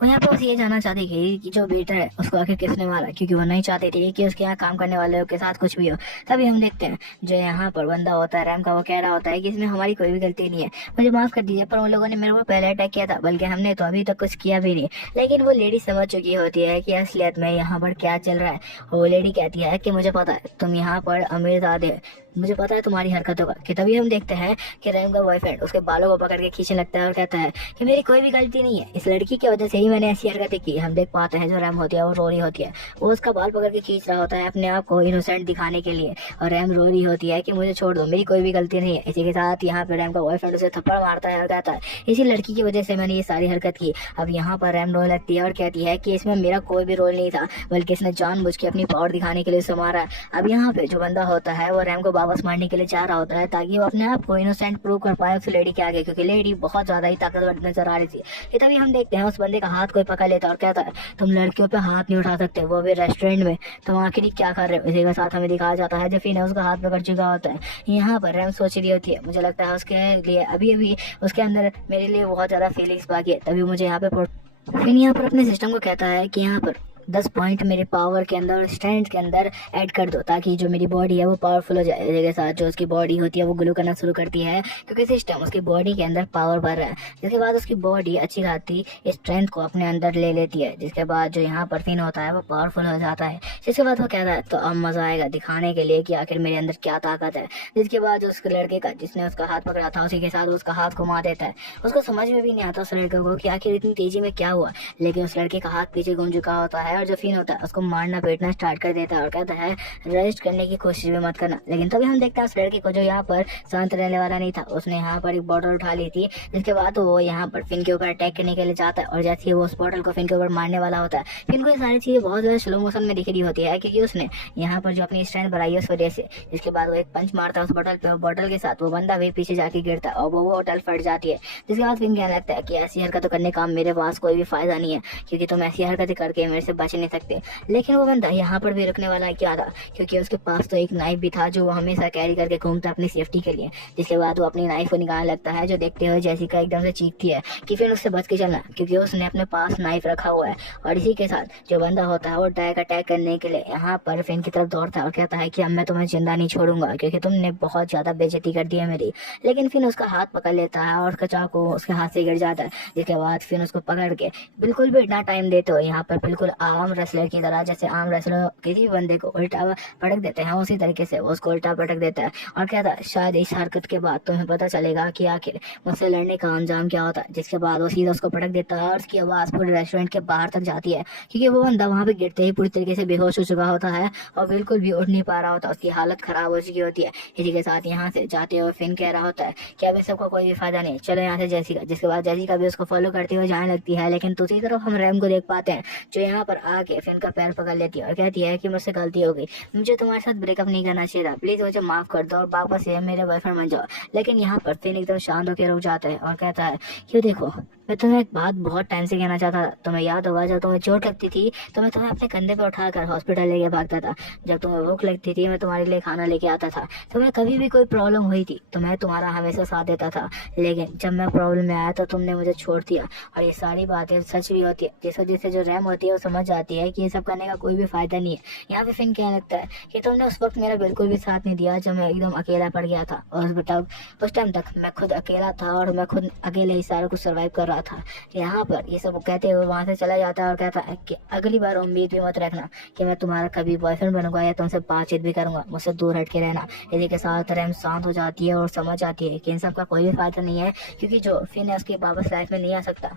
वो यहाँ पे बस ये जानना चाहती थी कि जो बेटर है उसको आखिर किसने मारा, क्योंकि वो नहीं चाहती थी कि उसके यहाँ काम करने वाले के साथ कुछ भी हो। तभी हम देखते हैं जो यहाँ पर बंदा होता है रैम का, वो कह रहा होता है कि इसमें हमारी कोई भी गलती नहीं है, मुझे माफ कर दीजिए, पर उन लोगों ने मेरे को पहले अटैक किया था, बल्कि हमने तो अभी तक कुछ किया भी नहीं। लेकिन वो लेडी समझ चुकी होती है कि असलियत में यहाँ पर क्या चल रहा है। वो लेडी कहती है कि मुझे पता है तुम यहाँ पर अमीरजादे, मुझे पता है तुम्हारी हरकतों का। कि तभी हम देखते हैं कि रैम का बॉयफ्रेंड उसके बालों को पकड़ के खींचने लगता है और कहता है कि मेरी कोई भी गलती नहीं है, इस लड़की की वजह से ही मैंने ऐसी हरकतें की। हम देख पाते हैं जो रैम होती है वो रो रही होती है, वो उसका बाल पकड़ के खींच रहा होता है अपने आप को इनोसेंट दिखाने के लिए, और रैम रो रही होती है कि मुझे छोड़ दो, मेरी कोई भी गलती नहीं है। इसी के साथ यहाँ पे रैम का बॉयफ्रेंड उसे थप्पड़ मारता है और कहता है इसी लड़की की वजह से मैंने ये सारी हरकत की। अब यहाँ पर रैम रोने लगती है और कहती है कि इसमें मेरा कोई भी रोल नहीं था, बल्कि इसने जानबूझ के अपनी पावर दिखाने के लिए उसे मारा। अब यहाँ पे जो बंदा होता है वो रैम को वापस मारने के लिए रहा होता है ताकि वो अपने आप को इनोसेंट प्रूव कर पाए उस लेडी के आगे, क्योंकि लेडी बहुत ज्यादा ही ताकतवर नजर आ रही थी। ये तभी हम देखते हैं उस बंदे का हाथ कोई पकड़ लेता है और कहता है तुम लड़कियों पे हाथ नहीं उठा सकते, वो भी रेस्टोरेंट में, तुम आखिर क्या कर रहे हो। इसी के साथ हमें दिखाया जाता है जफी ने उसका हाथ पकड़ चुका होता है। यहाँ पर रैम सोच रही होती है, मुझे लगता है उसके लिए अभी अभी उसके अंदर मेरे लिए बहुत ज्यादा फीलिंग्स बाकी है। तभी मुझे यहाँ पे फिर यहाँ पर अपने सिस्टम को कहता है कि यहाँ पर 10 पॉइंट मेरे पावर के अंदर और स्ट्रेंथ के अंदर ऐड कर दो, ताकि जो मेरी बॉडी है वो पावरफुल हो जाए। इसी के साथ जो उसकी बॉडी होती है वो ग्लो करना शुरू करती है, क्योंकि सिस्टम उसकी बॉडी के अंदर पावर भर रहा है। जिसके बाद उसकी बॉडी अच्छी खासी स्ट्रेंथ को अपने अंदर ले लेती है। जिसके बाद जो यहाँ पर फिन होता है वो पावरफुल हो जाता है। जिसके बाद वो कहता है तो अब मजा आएगा दिखाने के लिए कि आखिर मेरे अंदर क्या ताकत है। जिसके बाद उस लड़के का जिसने उसका हाथ पकड़ा था उसी के साथ उसका हाथ घुमा देता है। उसको समझ में भी नहीं आता उस लड़के को कि आखिर इतनी तेजी में क्या हुआ, लेकिन उस लड़के का हाथ पीछे घूम चुका होता है और जो फिन होता है उसको मारना पीटना स्टार्ट कर देता है और कहता है रेस्ट करने की कोशिश भी मत करना। लेकिन तभी हम देखते हैं उस लड़के को जो यहाँ पर शांत रहने वाला नहीं था, उसने यहाँ पर एक बॉटल उठा ली थी। जिसके बाद वो यहाँ पर फिन के ऊपर अटैक करने के लिए जाता है और जैसे ही वो उस बॉटल को फिन के ऊपर मारने वाला होता है, फिन को ये सारी चीजें बहुत ज्यादा स्लो मोशन में दिख रही होती है, क्योंकि उसने यहाँ पर जो अपनी स्ट्रेंथ बढ़ाई है उस वजह से। जिसके बाद वो एक पंच मारता है उस बॉटल पे और बॉटल के साथ वो बंदा भी पीछे जाके गिरता है और वो बॉटल फट जाती है। जिसके बाद फिन कहने लगता है कि ऐसी हरकत करने का मेरे पास कोई भी फायदा नहीं है, क्योंकि तुम ऐसी हरकतें करके मेरे से बच नहीं सकते। लेकिन वो बंदा यहाँ पर भी रुकने वाला क्या था, क्योंकि उसके पास तो एक नाइफ भी था जो वो हमेशा कैरी करके घूमता अपनी सेफ्टी के लिए। जिसके बाद वो अपनी नाइफ को निकालने लगता है, जो देखते हुए जैसिका एकदम से चीखती है कि फिर उससे बच के चलना, क्योंकि उसने अपने पास नाइफ रखा हुआ है। और इसी के साथ जो बंदा होता है वो डायरेक्ट अटैक करने के लिए यहाँ पर फिन की तरफ दौड़ता है और कहता है कि अब मैं तुम्हें जिंदा नहीं छोड़ूंगा, क्योंकि तुमने बहुत ज्यादा बेइज्जती कर दी है मेरी। लेकिन फिर उसका हाथ पकड़ लेता है और उसका चाकू उसके हाथ से गिर जाता है। जिसके बाद फिर उसको पकड़ के बिल्कुल भी इतना टाइम देते हो यहाँ पर बिल्कुल आम रेसलर की तरह, जैसे आम रेसलर किसी भी बंदे को उल्टा पटक देते हैं उसी तरीके से वो उसको उल्टा पटक देता है और कहता है शायद इस हरकत के बाद तुम्हें पता चलेगा कि आखिर मुझसे लड़ने का अंजाम क्या होता है। जिसके बाद वो सीधा उसको पटक देता है और उसकी आवाज पूरे रेस्टोरेंट के बाहर तक जाती है, क्योंकि वो बंदा वहां पे गिरते ही पूरी तरीके से बेहोश हो चुका होता है और बिल्कुल भी उठ नहीं पा रहा होता, उसकी हालत खराब हो चुकी होती है। इसी के साथ यहाँ से जाते हुए फिन कह रहा होता है कि अब इस सबका कोई भी फायदा नहीं, चलो यहाँ से जैसिका। जिसके बाद जैसिका भी उसको फॉलो करते हुए जाने लगती है, लेकिन दूसरी तरफ हम रैम को देख पाते हैं जो यहाँ पर आके फिन का पैर पकड़ लेती है और कहती है कि मुझसे गलती हो गई, मुझे तुम्हारे साथ ब्रेकअप नहीं करना चाहिए था, प्लीज मुझे माफ कर दो और वापस से मेरे बॉयफ्रेंड बन जाओ। लेकिन यहाँ पर फिन एकदम शांत होकर रुक जाता है और कहता है क्यों, देखो मैं तुम्हें एक बात बहुत टाइम से कहना चाहता था। तुम्हें याद होगा जब तुम्हें चोट लगती थी तो मैं तुम्हें अपने कंधे पर उठाकर हॉस्पिटल लेके भागता था। जब तुम्हें भूख लगती थी मैं तुम्हारे लिए खाना लेके आता था। तुम्हें कभी भी कोई प्रॉब्लम हुई थी तो मैं तुम्हारा हमेशा साथ देता था, लेकिन जब मैं प्रॉब्लम में आया तो तुमने मुझे छोड़ दिया। और ये सारी बातें सच भी होती है, जिस वजह से जो रैम होती है वो समझ जाती है कि ये सब करने का कोई भी फायदा नहीं है। यहाँ पे फिन कहने लगता है कि तुमने उस वक्त मेरा बिल्कुल भी साथ नहीं दिया जब मैं एकदम अकेला पड़ गया था, और उस टाइम तक मैं खुद अकेला था और मैं खुद अकेले ही सारा कुछ सर्वाइव कर रहा था। यहाँ पर ये सब कहते हुए वहां से चला जाता है और कहता है कि अगली बार उम्मीद भी मत रखना कि मैं तुम्हारा कभी बॉयफ्रेंड बनूंगा या तुमसे बातचीत भी करूंगा, मुझसे दूर हट के रहना। इसी के साथ रैम शांत हो जाती है और समझ जाती है कि इन सब का कोई भी फायदा नहीं है, क्योंकि जो फिन है उसके वापस लाइफ में नहीं आ सकता।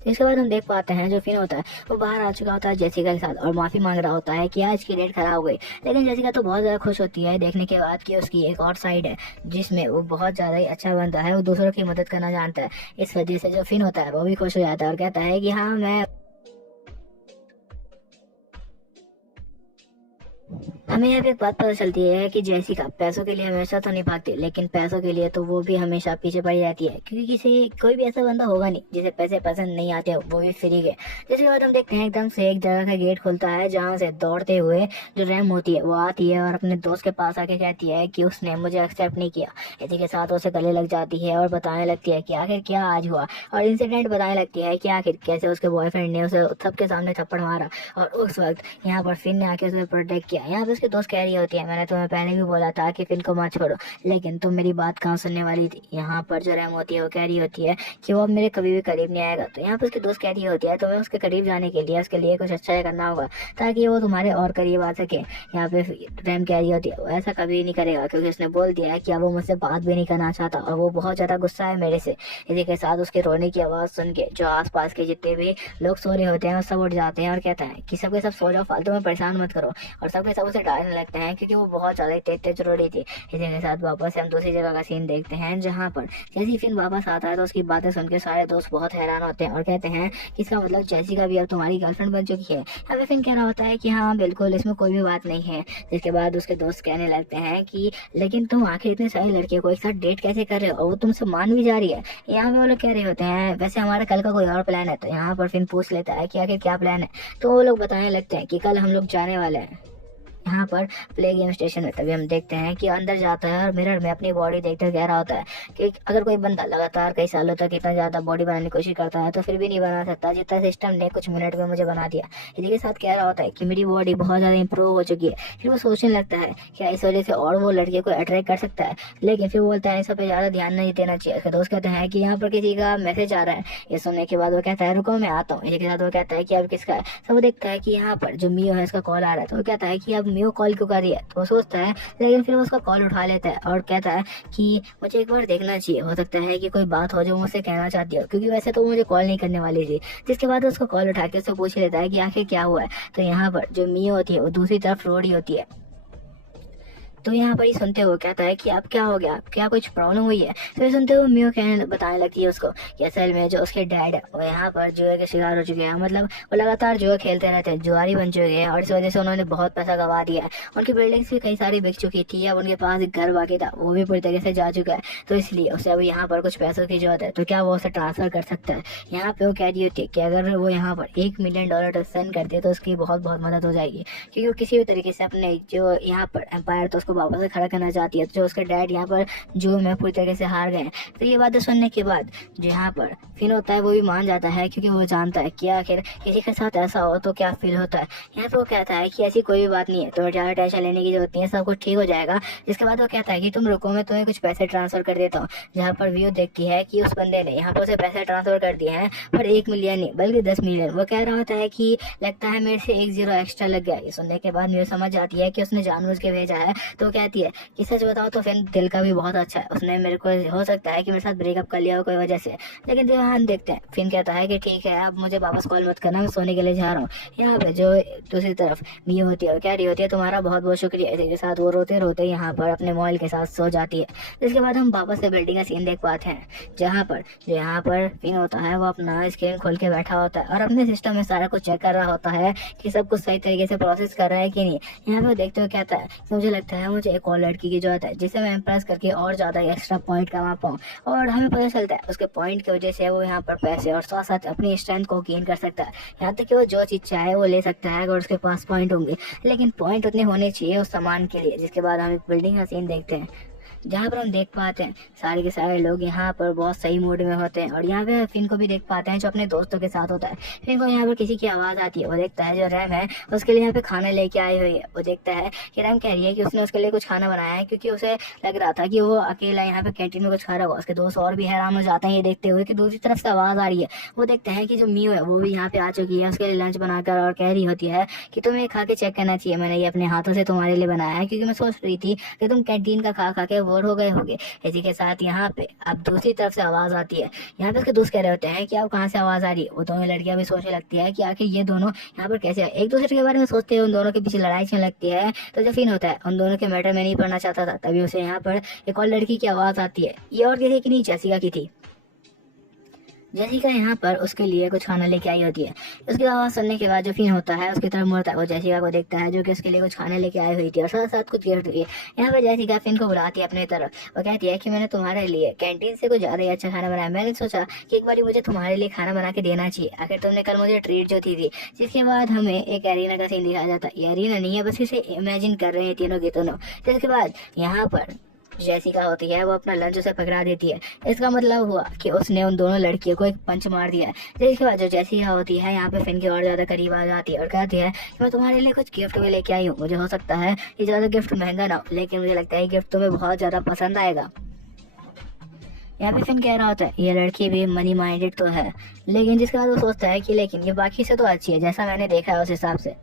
इसके बाद हम देख पाते हैं जो फिन होता है वो बाहर आ चुका होता है जेसिका के साथ और माफी मांग रहा होता है कि आज की डेट खराब हो गई। लेकिन जेसिका तो बहुत ज्यादा खुश होती है देखने के बाद कि उसकी एक और साइड है जिसमें वो बहुत ज्यादा ही अच्छा बनता है, वो दूसरों की मदद करना जानता है। इस वजह से जो फिन होता है वो भी खुश हो जाता है और कहता है कि हाँ मैं हमें यहाँ पे एक बात पता चलती है कि जेसिका पैसों के लिए हमेशा तो नहीं भागती, लेकिन पैसों के लिए तो वो भी हमेशा पीछे पड़ी रहती है, क्योंकि किसी कोई भी ऐसा बंदा होगा नहीं जिसे पैसे पसंद नहीं आते हो, वो भी फ्री के। जिसके बाद हम देखते हैं एकदम से एक जगह का गेट खुलता है जहाँ से दौड़ते हुए जो रैम होती है वो आती है और अपने दोस्त के पास आके कहती है कि उसने मुझे एक्सेप्ट नहीं किया। इसी के साथ उसे गले लग जाती है और बताने लगती है कि आखिर क्या आज हुआ, और इंसिडेंट बताने लगती है कि आखिर कैसे उसके बॉयफ्रेंड ने उसे सबके सामने थप्पड़ मारा और उस वक्त यहाँ पर फिन ने आके उसे प्रोटेक्ट किया। यहाँ पे उसके दोस्त कह रही होती है मैंने तुम्हें पहले भी बोला था कि फिन को मत छोड़ो, लेकिन तुम मेरी बात कहाँ सुनने वाली थी। यहाँ पर जो रैम होती है वो कह रही होती है कि वो अब मेरे कभी भी करीब नहीं आएगा। तो यहाँ पे उसके दोस्त कह रही होती है तुम्हें उसके करीब जाने के लिए उसके लिए कुछ अच्छा करना होगा ताकि वो तुम्हारे और करीब आ सके। यहाँ पे रैम कह रही होती है वो ऐसा कभी नहीं करेगा, क्योंकि उसने बोल दिया है कि अब वो मुझसे बात भी नहीं करना चाहता और वो बहुत ज्यादा गुस्सा है मेरे से। इसी के साथ उसके रोने की आवाज सुन के जो आसपास के जितने भी लोग सो रहे होते हैं वो सब उठ जाते हैं और कहता है कि सबके सब सो जाओ, फालतू में परेशान मत करो। और सबके सब उसे डालने लगते हैं क्योंकि वो बहुत ज्यादा तेज तेज रो रही थी। इसी के साथ वापस हम दूसरी जगह का सीन देखते हैं जहाँ पर जैसे ही फिन वापस आता है तो उसकी बातें सुन के सारे दोस्त बहुत हैरान होते हैं और कहते हैं कि इसका मतलब जैसिका भी अब तुम्हारी गर्लफ्रेंड बन चुकी है। अब फिन कह रहा होता है कि हाँ बिल्कुल, इसमें कोई भी बात नहीं है। जिसके बाद उसके दोस्त कहने लगते हैं कि लेकिन तुम आखिर इतने सारे लड़के को एक साथ डेट कैसे कर रहे हो और वो तुमसे मान भी जा रही है। यहाँ पे वो लोग कह रहे होते हैं वैसे हमारा कल का कोई और प्लान है। तो यहाँ पर फिन पूछ लेता है कि आखिर क्या प्लान है, तो वो लोग बताने लगते हैं कि कल हम लोग जाने वाले हैं यहाँ पर प्ले गेम स्टेशन में। तभी हम देखते हैं कि अंदर जाता है और मिरर में अपनी बॉडी देखकर कह रहा होता है कि अगर कोई बंदा लगातार कई सालों तक इतना ज्यादा बॉडी बनाने की कोशिश करता है तो फिर भी नहीं बना सकता जितना सिस्टम ने कुछ मिनट में मुझे बना दिया। इसी के साथ कह रहा होता है कि मेरी बॉडी बहुत ज्यादा इंप्रूव हो चुकी है। फिर वो सोचने लगता है क्या इस वजह से और वो लड़के को अट्रैक्ट कर सकता है, लेकिन फिर वो बोलता है इस पे ज्यादा ध्यान नहीं देना चाहिए। उसके दोस्त कहते हैं कि यहाँ पर किसी का मैसेज आ रहा है। ये सुनने के बाद वो कहता है रुको मैं आता हूँ। इसी के साथ वो कहता है कि अब किसका है। तो वो देखता है कि यहाँ पर जो मियो है उसका कॉल आ रहा है। तो वो कहता है कि अब मियो कॉल क्यों कर रही है। तो वो सोचता है, लेकिन फिर वो उसका कॉल उठा लेता है और कहता है कि मुझे एक बार देखना चाहिए, हो सकता है कि कोई बात हो जो मुझसे कहना चाहती हो, क्योंकि वैसे तो मुझे कॉल नहीं करने वाली थी। जिसके बाद उसको कॉल उठा के उससे पूछ लेता है कि आखिर क्या हुआ है। तो यहाँ पर जो मियो होती है वो दूसरी तरफ रो रही होती है। तो यहाँ पर ही सुनते हुए कहता है कि अब क्या हो गया, क्या कुछ प्रॉब्लम हुई है। तो ये सुनते हुए मियो कहने बताने लगती है उसको कि असल में जो उसके डैड है वो यहाँ पर जुए के शिकार हो चुके हैं। मतलब वो लगातार जुआ खेलते रहते हैं, जुआरी बन चुके हैं और इस वजह से उन्होंने बहुत पैसा गंवा दिया है। उनकी बिल्डिंग्स भी कई सारी बिक चुकी थी। अब उनके पास एक घर बाकी था, वो भी पूरी तरीके से जा चुका है। तो इसलिए उसे अब यहाँ पर कुछ पैसों की जरूरत है। तो क्या वो उसे ट्रांसफर कर सकता है। यहाँ पे वो कह रही होती है कि अगर वो यहाँ पर $1 मिलियन सेंड कर दे तो उसकी बहुत बहुत मदद हो जाएगी, क्योंकि वो किसी भी तरीके से अपने जो यहाँ पर एम्पायर तो उसको वापस से खड़ा करना चाहती है। जो उसके डैड यहाँ पर जुए में पूरी तरीके से हार गए हैं। तो ये बातें सुनने के बाद जो यहाँ पर फिन होता है वो भी मान जाता है, क्योंकि वो जानता है कि आखिर किसी के साथ ऐसा हो तो क्या फील होता है। यहाँ पे वो कहता है कि ऐसी कोई भी बात नहीं है, तुम्हें ज्यादा टेंशन लेने की जरूरत नहीं है, सब कुछ ठीक हो जाएगा। जिसके बाद वो कहता है कि तुम रुको, मैं तुम्हें कुछ पैसे ट्रांसफर कर देता हूँ। जहाँ पर व्यू देखती है कि उस बंदे ने यहाँ पर उसे पैसे ट्रांसफर कर दिए हैं, पर 1 मिलियन नहीं बल्कि 10 मिलियन। वो कह रहा होता है कि लगता है मेरे से 1 जीरो एक्स्ट्रा लग गया। ये सुनने के बाद व्यू समझ जाती है कि उसने जानबूझ के भेजा है। तो कहती है कि सच बताओ तो फिन दिल का भी बहुत अच्छा है, उसने मेरे को हो सकता है कि मेरे साथ ब्रेकअप कर लिया हो कोई वजह से। लेकिन ध्यान देखते हैं, फिन कहता है कि ठीक है अब मुझे वापस कॉल मत करना, मैं सोने के लिए जा रहा हूँ। यहाँ पे जो दूसरी तरफ मियो होती है कह रही होती है तुम्हारा बहुत बहुत शुक्रिया। इसी के साथ वो रोते रोते यहाँ पर अपने मोबाइल के साथ सो जाती है। इसके बाद हम वापस से बिल्डिंग का सीन देख पाते हैं, जहाँ पर जो यहाँ पर फिन होता है वो अपना स्क्रीन खोल के बैठा होता है और अपने सिस्टम में सारा कुछ चेक कर रहा होता है कि सब कुछ सही तरीके से प्रोसेस कर रहा है कि नहीं। यहाँ पे देखते हुए कहता है मुझे लगता है मुझे एक और लड़की की जरूरत है जिसे मैं इम्प्रेस करके और ज्यादा एक्स्ट्रा पॉइंट कमा पाऊँ। और हमें पता चलता है उसके पॉइंट की वजह से वो यहाँ पर पैसे और साथ साथ अपनी स्ट्रेंथ को गेन कर सकता है। यहाँ तक कि वो जो चीज चाहे वो ले सकता है अगर उसके पास पॉइंट होंगे, लेकिन पॉइंट उतने होने चाहिए उस सामान के लिए। जिसके बाद हम एक बिल्डिंग का सीन देखते हैं, जहाँ पर हम देख पाते हैं सारे के सारे लोग यहाँ पर बहुत सही मूड में होते हैं। और यहाँ पे फिन को भी देख पाते हैं जो अपने दोस्तों के साथ होता है। फिन को यहाँ पर किसी की आवाज़ आती है, वो देखता है जो रैम है उसके लिए यहाँ पे खाना लेके आई हुई है। वो देखता है कि रैम कह रही है कि उसने उसके लिए कुछ खाना बनाया है, क्योंकि उसे लग रहा था कि वो अकेला यहाँ पे कैंटीन में कुछ खा रहा होगा। उसके दोस्त और भी हैरान हो जाते हैं ये देखते हुए कि दूसरी तरफ से आवाज़ आ रही है। वो देखते हैं कि जो मियो है वो भी यहाँ पे आ चुकी है उसके लिए लंच बनाकर, और कह रही होती है कि तुम्हें खा के चेक करना चाहिए, मैंने ये अपने हाथों से तुम्हारे लिए बनाया है, क्योंकि मैं सोच रही थी कि तुम कैंटीन का खा खा के बोर हो गए होगे। इसी के साथ यहाँ पे अब दूसरी तरफ से आवाज आती है। यहाँ पे उसके दोस्त कह रहे होते हैं कि अब कहाँ से आवाज आ रही है। वो दोनों लड़कियां भी सोचने लगती है कि आखिर ये दोनों यहाँ पर कैसे एक दूसरे के बारे में सोचते हैं। उन दोनों के पीछे लड़ाई चलने लगती है। तो जो फिन होता है उन दोनों के मैटर में नहीं पढ़ना चाहता था, तभी उसे यहाँ पर एक और लड़की की आवाज आती है। ये और किसी की नहीं, जैसिका की थी। जैसिका यहाँ पर उसके लिए कुछ खाना लेके आई होती है। उसकी आवाज़ सुनने के बाद जो फिन होता है उसकी तरफ मुड़ता है। वो जैसिका को देखता है जो कि उसके लिए कुछ खाने लेके आई हुई थी और साथ साथ कुछ गिफ्ट भी। यहाँ पर जैसिका फिन को बुलाती है अपनी तरफ। वो कहती है कि मैंने तुम्हारे लिए कैंटीन से कुछ ज़्यादा ही अच्छा खाना बनाया। मैंने सोचा कि एक बार मुझे तुम्हारे लिए खाना बना के देना चाहिए, आखिर तुमने कल मुझे ट्रीट जो थी। जिसके बाद हमें एक एरिना का सीन दिखाया जाता है। ये एरिना नहीं है, बस इसे इमेजिन कर रहे हैं तीनों के दोनों। जिसके बाद यहाँ पर जैसिका होती है वो अपना लंच उसे पकड़ा देती है। इसका मतलब हुआ कि उसने उन दोनों लड़कियों को एक पंच मार दिया है। जिसके बाद जो जैसिका होती है यहाँ पे फिन के और ज्यादा करीब आ जाती है और कहती है कि मैं तुम्हारे लिए कुछ गिफ्ट भी लेके आई हूँ। मुझे हो सकता है ये ज्यादा गिफ्ट महंगा ना हो, लेकिन मुझे लगता है ये गिफ्ट तुम्हें बहुत ज्यादा पसंद आएगा। यहाँ पे फिन कह रहा होता है ये लड़की भी मनी माइंडेड तो है, लेकिन जिसके बाद वो सोचता है कि लेकिन ये बाकी से तो अच्छी है जैसा मैंने देखा है उस हिसाब से।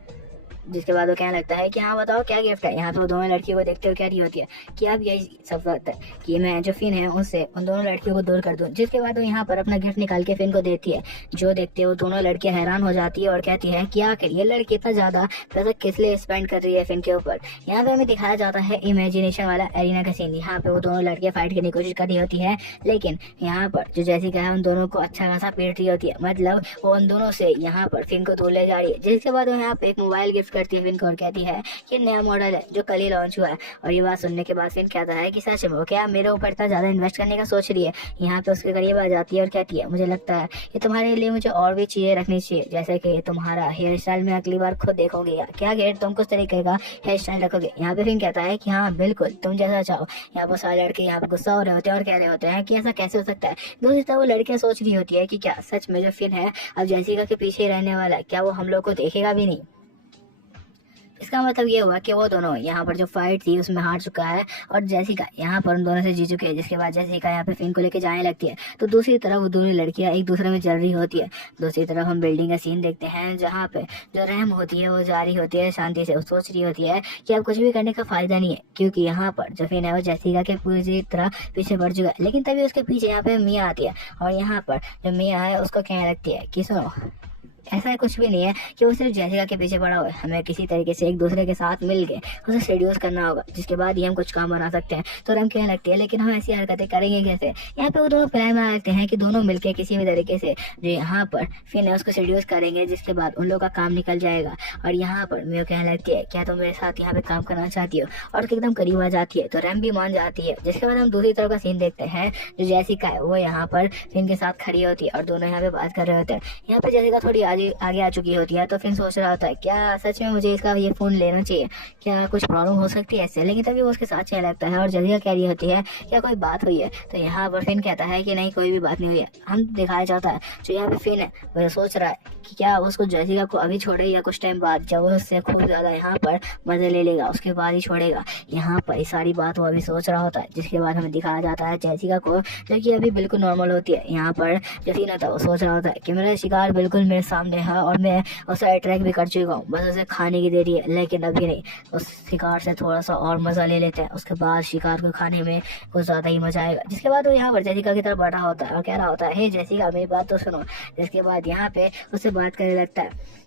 जिसके बाद वो कहने लगता है कि हाँ बताओ क्या गिफ्ट है। यहाँ पे वो दोनों लड़कियों को देखते हुए कह रही होती है कि अब यही सब वक्त है कि मैं जो फिन है उससे उन दोनों लड़कियों को दूर कर दूं। जिसके बाद वो यहाँ पर अपना गिफ्ट निकाल के फिन को देती है। जो देखते हैं वो दोनों लड़कियां हैरान हो जाती है और कहती है कि आखिर ये लड़की इतना ज्यादा पैसा किस लिए स्पेंड कर रही है फिन के ऊपर। यहाँ पे हमें दिखाया जाता है इमेजिनेशन वाला एरिना का सीन। यहाँ पे वो दोनों लड़कियां फाइट करने की कोशिश कर रही होती है, लेकिन यहाँ पर जो जैसिका है उन दोनों को अच्छा खासा पीट रही होती है। मतलब वो उन दोनों से यहाँ पर फिन को दूर ले जा रही है। जिसके बाद वो यहाँ पे एक मोबाइल गिफ्ट करती है फिन को और कहती है ये नया मॉडल है जो कल ही लॉन्च हुआ है। और ये बात सुनने के बाद फिन कहता है कि सच में क्या मेरे ऊपर इतना ज्यादा इन्वेस्ट करने का सोच रही है। यहाँ पे उसके करीब आ जाती है और कहती है मुझे लगता है कि तुम्हारे लिए मुझे और भी चीजें रखनी चाहिए, जैसे कि तुम्हारा हेयर स्टाइल में अगली बार खुद देखोगे या क्या गेट तुम कुछ तरीके का हेयर स्टाइल रखोगे। यहाँ पे फिन कहता है कि हाँ बिल्कुल तुम जैसा चाहो। यहाँ पर सारे लड़के यहाँ पे गुस्सा हो रहे होते हैं और कह रहे होते हैं कि ऐसा कैसे हो सकता है। दूसरी तरफ वो लड़कियां सोच रही होती है कि क्या सच में जो फिन है अब जेसिका के पीछे ही रहने वाला है, क्या वो हम लोग को देखेगा भी नहीं। इसका मतलब ये हुआ कि वो दोनों यहाँ पर जो फाइट थी उसमें हार चुका है और जेसिका यहाँ पर उन दोनों से जीत चुके हैं। जिसके बाद जेसिका यहाँ पे फिन को लेके जाने लगती है तो दूसरी तरफ वो दोनों लड़कियां एक दूसरे में जल रही होती है। दूसरी तरफ हम बिल्डिंग का सीन देखते हैं जहाँ पे जो रहम होती है वो जा रही होती है शांति से, वो सोच रही होती है कि अब कुछ भी करने का फायदा नहीं है क्योंकि यहाँ पर जो फिन है वो जेसिका के पूरी तरह पीछे पड़ चुका है। लेकिन तभी उसके पीछे यहाँ पे मिया आती है और यहाँ पर जो मिया है उसको कहने लगती है कि सुनो ऐसा कुछ भी नहीं है कि वो सिर्फ जेसिका के पीछे पड़ा हुआ है, हमें किसी तरीके से एक दूसरे के साथ मिल के उसे सेड्यूस करना होगा जिसके बाद ही हम कुछ काम बना सकते हैं। तो रम कहने लगती है लेकिन हम ऐसी हरकतें करेंगे कैसे। यहाँ पे वो दोनों प्लान बना लेते हैं कि दोनों मिलकर किसी भी तरीके से जो यहाँ पर फिर उसको सेड्यूस करेंगे जिसके बाद उन लोगों का काम निकल जाएगा। और यहाँ पर मैं कहने लगती है क्या तुम मेरे साथ यहाँ पे काम करना चाहती हो, और उसके एकदम करीब आ जाती है तो रैम भी मान जाती है। जिसके बाद हम दूसरी तरफ का सीन देखते हैं जो जेसिका है वो यहाँ पर फिन के साथ खड़ी होती है और दोनों यहाँ पे बात कर रहे होते हैं। यहाँ पे जेसिका थोड़ी आगे आ चुकी होती है तो फिर सोच रहा होता है क्या सच में मुझे इसका ये फोन लेना चाहिए, क्या कुछ प्रॉब्लम हो सकती है ऐसे। लेकिन तभी वो उसके साथ चलने लगता है और जेसिका कह रही होती है क्या कोई बात हुई है। तो यहाँ पर फिन कहता है कि नहीं कोई भी बात नहीं हुई है। हम दिखाया जाता है जो यहाँ पे फिन है वह सोच रहा है कि क्या उसको जेसिका को अभी छोड़े या कुछ टाइम बाद जब वो उससे खूब ज्यादा यहाँ पर मजे ले लेगा उसके बाद ही छोड़ेगा। यहाँ पर ये सारी बात वो अभी सोच रहा होता है। जिसके बाद हमें दिखाया जाता है जेसिका को जो कि अभी बिल्कुल नॉर्मल होती है। यहाँ पर जो फिन होता है वो सोच रहा होता है कि मेरा शिकार बिल्कुल मेरे सामने है और मैं उसे अट्रैक्ट भी कर चुका हूँ, बस उसे खाने की देरी है। लेकिन अभी नहीं, उस शिकार से थोड़ा सा और मजा ले लेते हैं, उसके बाद शिकार को खाने में कुछ ज्यादा ही मजा आएगा। जिसके बाद वो यहाँ पर जेसिका की तरफ बढ़ रहा होता है और कह रहा होता है हे जेसिका मेरी बात तो सुनो। जिसके बाद यहाँ पे उससे बात करने लगता है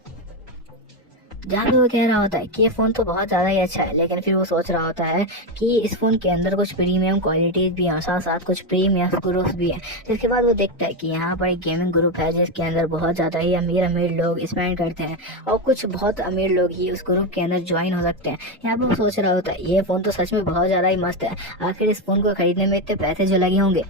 जहाँ पे वो कह रहा होता है कि ये फ़ोन तो बहुत ज़्यादा ही अच्छा है। लेकिन फिर वो सोच रहा होता है कि इस फ़ोन के अंदर कुछ प्रीमियम क्वालिटीज़ भी हैं, साथ साथ कुछ प्रीमियम ग्रुप्स भी हैं। जिसके बाद वो देखता है कि यहाँ पर एक गेमिंग ग्रुप है जिसके अंदर बहुत ज़्यादा ही अमीर अमीर लोग स्पेंड करते हैं और कुछ बहुत अमीर लोग ही उस ग्रुप के अंदर ज्वाइन हो सकते हैं। यहाँ पर वो सोच रहा होता है ये फ़ोन तो सच में बहुत ज़्यादा ही मस्त है, आखिर इस फ़ोन को खरीदने में इतने पैसे जो लगे होंगे।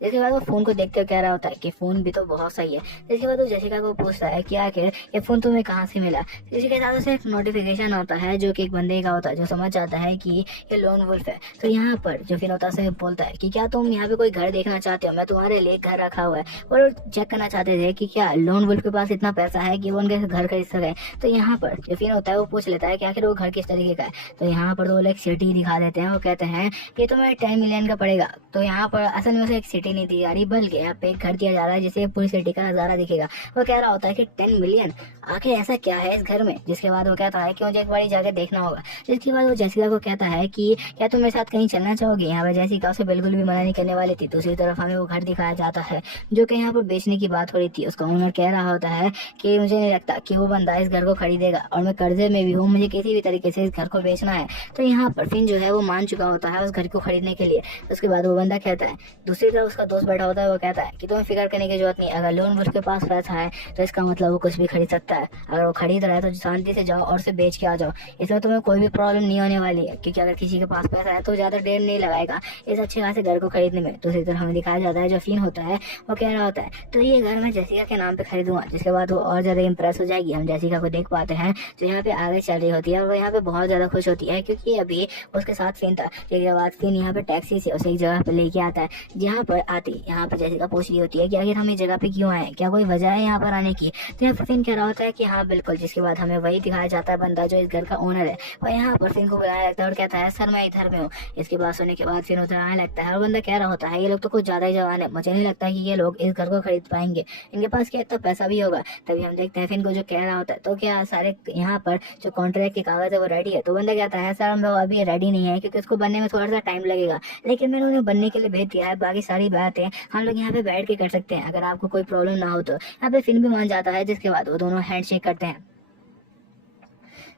इसके बाद वो फोन को देखते हुए कह रहा होता है कि फोन भी तो बहुत सही है। इसके बाद वो जेसिका को पूछता है कि आखिर ये फोन तुम्हें कहाँ से मिला। इसके साथ उसे एक नोटिफिकेशन होता है जो कि एक बंदे का होता है जो समझ जाता है कि ये लोन वुल्फ है। तो यहाँ पर जो फिर होता है बोलता है कि क्या तुम यहाँ पे कोई घर देखना चाहते हो, मैं तुम्हारे लिए घर रखा हुआ है। और चेक करना चाहते थे कि क्या लोन वुल्फ के पास इतना पैसा है कि वो उनके घर खरीद सके। तो यहाँ पर जो फिर होता है वो पूछ लेता है कि आखिर वो घर किस तरीके का है। तो यहाँ पर वो एक सिटी दिखा देते हैं, वो कहते हैं ये तुम्हें 10 मिलियन का पड़ेगा। तो यहाँ पर असल में उसे एक सिटी नहीं दी जा रही बल्कि यहाँ पे एक घर दिया जा रहा है जिसे पूरी सिटी का नजारा दिखेगा। वो कह रहा होता है कि 10 मिलियन, आखिर ऐसा क्या है इस घर में। जिसके बाद वो कहता है कि मुझे एक बार जाके देखना होगा। जिसके बाद वो जेसिका को कहता है कि क्या तुम मेरे साथ कहीं चलना चाहोगे। यहाँ पे जेसिका उसे बिल्कुल भी मना नहीं करने वाली थी। दूसरी तरफ हमें वो घर दिखाया जाता है जो कि यहाँ पर बेचने की बात हो रही थी। उसका ओनर कह रहा होता है कि मुझे नहीं लगता कि वो बंदा इस घर को खरीदेगा और मैं कर्जे में भी हूँ, मुझे किसी भी तरीके से इस घर को बेचना है। तो यहाँ पर फिन जो है वो मान चुका होता है उस घर को खरीदने के लिए। उसके बाद वो बंदा कहता है, दूसरी तरफ उसका दोस्त बैठा होता है, वो कहता है कि तुम्हें फिक्र करने की जरूरत नहीं, अगर लोन उसके पास पैसा है तो इसका मतलब वो कुछ भी खरीद सकता है। अगर वो खरीद रहा है तो शांति से जाओ और उसे बेच के आ जाओ, इसमें तुम्हें कोई भी प्रॉब्लम नहीं होने वाली है क्योंकि अगर किसी के पास पैसा है तो ज्यादा देर नहीं लगाएगा इस अच्छे खासे घर को खरीदने में। दूसरी तरफ हमें दिखाया जाता है जो फिन होता है वो कह रहा होता है तो ये घर मैं जेसिका के नाम पे खरीदूंगा। जिसके बाद वो और ज्यादा इंप्रेस हो जाएगी। हम जेसिका को देख पाते हैं जो यहाँ पे आगे चल रही होती है और वो यहाँ पे बहुत ज्यादा खुश होती है क्योंकि अभी उसके साथ फिन था। जिसके बाद फिन यहाँ पे टैक्सी से उसे एक जगह पे लेके आता है। जहाँ पर आती यहाँ पे जेसिका पूछ रही होती है कि आखिर हम इस जगह पे क्यों आए, क्या कोई वजह है यहाँ पर आने की। तो यहाँ पर फिन कह रहा होता है कि हाँ बिल्कुल। जिसके बाद हमें वही दिखाया जाता है बंदा जो इस घर का ओनर है, वो यहाँ पर फिन को बुलाया लगता है और कहता है सर मैं इधर में हूँ। इसकी बात सुनने के बाद फिर उधर आने लगता है और बंदा कह रहा होता है ये लोग तो कुछ ज्यादा ही जवान है, मुझे नहीं लगता कि ये लोग इस घर को खरीद पाएंगे, इनके पास क्या इतना पैसा भी होगा। तभी हम देखते हैं फिन को जो कह रहा होता है तो क्या सारे यहाँ पर जो कॉन्ट्रैक्ट के कागज है वो रेडी है। तो बंदा कहता है सर हम लोग अभी रेडी नहीं है क्योंकि इसको बनने में थोड़ा सा टाइम लगेगा, लेकिन मैंने उन्हें बनने के लिए भेज दिया है, बाकी सारी बातें हम लोग यहाँ पे बैठ के कर सकते हैं अगर आपको कोई प्रॉब्लम ना हो तो। यहाँ पे फिन भी मान जाता है। जिसके बाद वो दोनों हैंडशेक करते हैं।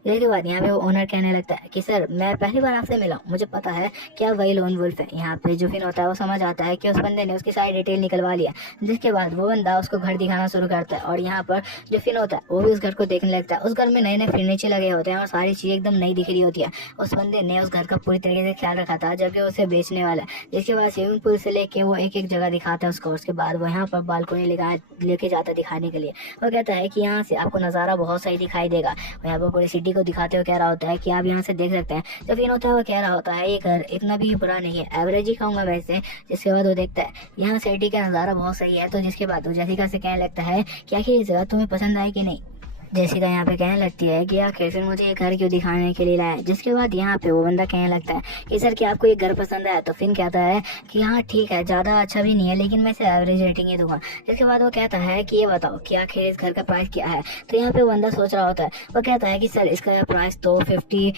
इसके बाद यहाँ पे वो ओनर कहने लगता है कि सर मैं पहली बार आपसे मिला हूँ, मुझे पता है कि आप वही लोन वुल्फ है। यहाँ पे जो फिन होता है वो समझ आता है कि उस बंदे ने उसकी सारी डिटेल निकलवा लिया, जिसके बाद वो बंदा उसको घर दिखाना शुरू करता है। और यहाँ पर जो फिन होता है वो भी उस घर को देखने लगता है। उस घर में नए नए फर्नीचर लगे होते हैं और सारी चीज़ें एकदम नई दिख रही होती है। उस बंदे ने उस घर का पूरी तरीके से ख्याल रखा था जबकि उसे बेचने वाला है। जिसके बाद स्विमिंग पूल से लेके वो एक एक जगह दिखाता है उसको। उसके बाद वो यहाँ पर बालकोनी लेके जाता है दिखाने के लिए। वो कहता है कि यहाँ से आपको नज़ारा बहुत सही दिखाई देगा। यहाँ पर पूरी सिटी को दिखाते हुए कह रहा होता है कि आप यहाँ से देख सकते हैं। जब फिन होता है वो कह रहा होता है ये घर इतना भी बुरा नहीं है, एवरेज ही कहूँगा वैसे। जिसके बाद वो देखता है यहाँ सिटी का नज़ारा बहुत सही है। तो जिसके बाद वो जैसिका से कहने लगता है कि आखिर ये जगह तुम्हें पसंद आई कि नहीं। जैसिका यहाँ पे कहने लगती है कि आखिर फिर मुझे ये घर क्यों दिखाने के लिए लाया। जिसके बाद यहाँ पे वो बंदा कहने लगता है कि सर क्या आपको ये घर पसंद है। तो फिन कहता है कि हाँ ठीक है, ज़्यादा अच्छा भी नहीं है लेकिन मैं इसे एवरेज रेटिंग ही दूंगा। जिसके बाद वो कहता है कि ये बताओ कि आखिर इस घर का प्राइस क्या है। तो यहाँ पे वो बंदा सोच रहा होता है। वो कहता है कि सर इसका प्राइस तो $50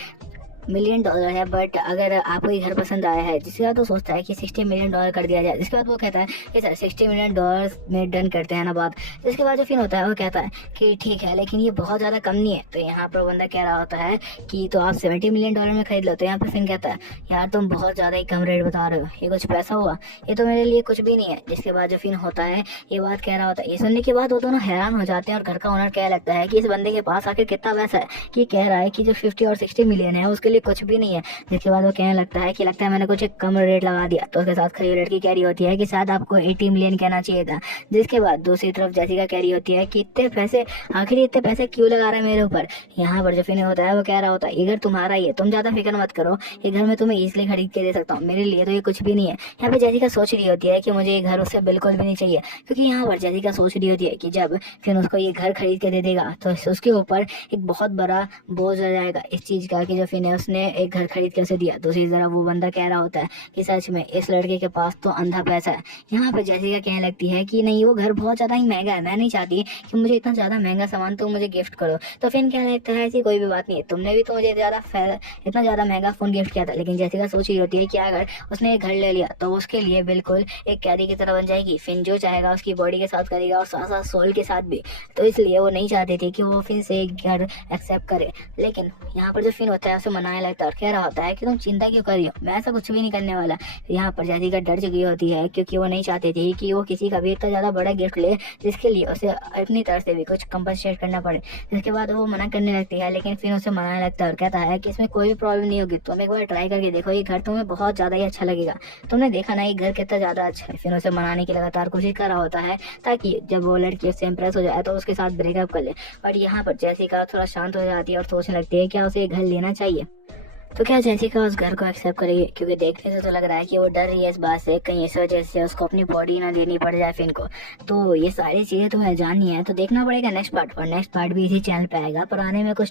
मिलियन है, बट अगर आपको ये घर पसंद आया है। जिसके बाद वो सोचता है कि $60 मिलियन कर दिया जाए। जिसके बाद वो कहता है कि सर $60 मिलियन में डन करते हैं ना बात। जिसके बाद जो फिन होता है वो कहता है कि ठीक है लेकिन ये बहुत ज़्यादा कम नहीं है। तो यहाँ पर बंदा कह रहा होता है कि तो आप $70 मिलियन में खरीद लो। तो यहाँ पर फिन कहता है यार तुम बहुत ज़्यादा ही कम रेट बता रहे हो, ये कुछ पैसा हुआ, ये तो मेरे लिए कुछ भी नहीं है। जिसके बाद जो फिन होता है ये बात कह रहा होता है। ये सुनने के बाद वो दोनों हैरान हो जाते हैं और घर का ओनर कह लगता है कि इस बंदे के पास आखिर कितना पैसा है कि कह रहा है कि जो 50 और 60 मिलियन है उसके लिए कुछ भी नहीं है। जिसके बाद वो कहने लगता है कि लगता है मैंने कुछ एक कम रेट लगा दिया। तो उसके साथ खड़ी लड़की कह रही होती है कि शायद आपको 80 मिलियन कहना चाहिए था। जिसके बाद दूसरी तरफ जैसिका कह रही होती है कि इतने पैसे, आखिर इतने पैसे क्यों लगा रहे हैं मेरे ऊपर। यहाँ पर जो फिन होता है वो कह रहा होता है ये घर तुम्हारा ही है, तुम ज्यादा फिक्र मत करो, ये घर मैं तुम्हें इसलिए खरीद के दे सकता हूँ, मेरे लिए तो ये कुछ भी नहीं है। यहाँ पे जैसिका सोच रही होती है कि मुझे ये घर उससे बिल्कुल भी नहीं चाहिए, क्योंकि यहाँ पर जैसिका सोच रही होती है कि जब फिर उसको ये घर खरीद के दे देगा तो उसके ऊपर एक बहुत बड़ा बोझ आ जाएगा इस चीज का कि जो फिर है उसने एक घर खरीद के उसे दिया। दूसरी तरफ वो बंदा कह रहा होता है कि सच में इस लड़के के पास तो अंधा पैसा है। यहाँ पे जैसिका कहने लगती है कि नहीं वो घर बहुत ज्यादा ही महंगा है, मैं नहीं चाहती कि मुझे इतना ज्यादा महंगा सामान तुम मुझे गिफ्ट करो। तो फिर कहने लगता है ऐसी कोई भी बात नहीं है, तुमने भी तो मुझे इतना ज्यादा महंगा फोन गिफ्ट किया था। लेकिन जैसिका सोच रही होती है कि अगर उसने ये घर ले लिया तो उसके लिए बिल्कुल एक कैदी की तरह बन जाएगी। फिर जो चाहेगा उसकी बॉडी के साथ करेगा और साथ साथ सोल के साथ भी। तो इसलिए वो नहीं चाहती थी कि वो फिर से एक घर एक्सेप्ट करे। लेकिन यहाँ पर जो फिन होता है उसे मनाने लगता है और कह रहा होता है कि तुम चिंता क्यों कर रही हो, मैं ऐसा कुछ भी नहीं करने वाला। यहाँ पर जैसिका डर चुकी होती है क्योंकि वो नहीं चाहती थी कि वो किसी का भी इतना ज्यादा बड़ा गिफ्ट ले जिसके लिए उसे अपनी तरफ से भी कुछ कंपनसेट करना पड़े। जिसके बाद वो मना करने लगती है, लेकिन फिर उसे मनाने लगता है और कहता है कि इसमें कोई भी प्रॉब्लम नहीं होगी, तुम एक बार ट्राई करके देखो, ये घर तुम्हें बहुत ज्यादा ही अच्छा लगेगा, तुमने देखा ना ये घर कितना ज्यादा अच्छा है। फिर उसे मनाने की लगातार कोशिश कर रहा होता है ताकि जब वो लड़की उससे इम्प्रेस हो जाए तो उसके साथ ब्रेकअप कर ले। बट यहाँ पर जैसिका थोड़ा शांत हो जाती है और सोचने लगती है क्या उसे घर लेना चाहिए। तो क्या जैसिका उस घर को एक्सेप्ट करेगी, क्योंकि देखने से तो लग रहा है कि वो डर रही है इस बात से कहीं इस वजह से उसको अपनी बॉडी ना देनी पड़ जाए फिन को। तो ये सारी चीजें तुम्हें जाननी है तो देखना पड़ेगा नेक्स्ट पार्ट, और नेक्स्ट पार्ट भी इसी चैनल पे आएगा। पर आने में कुछ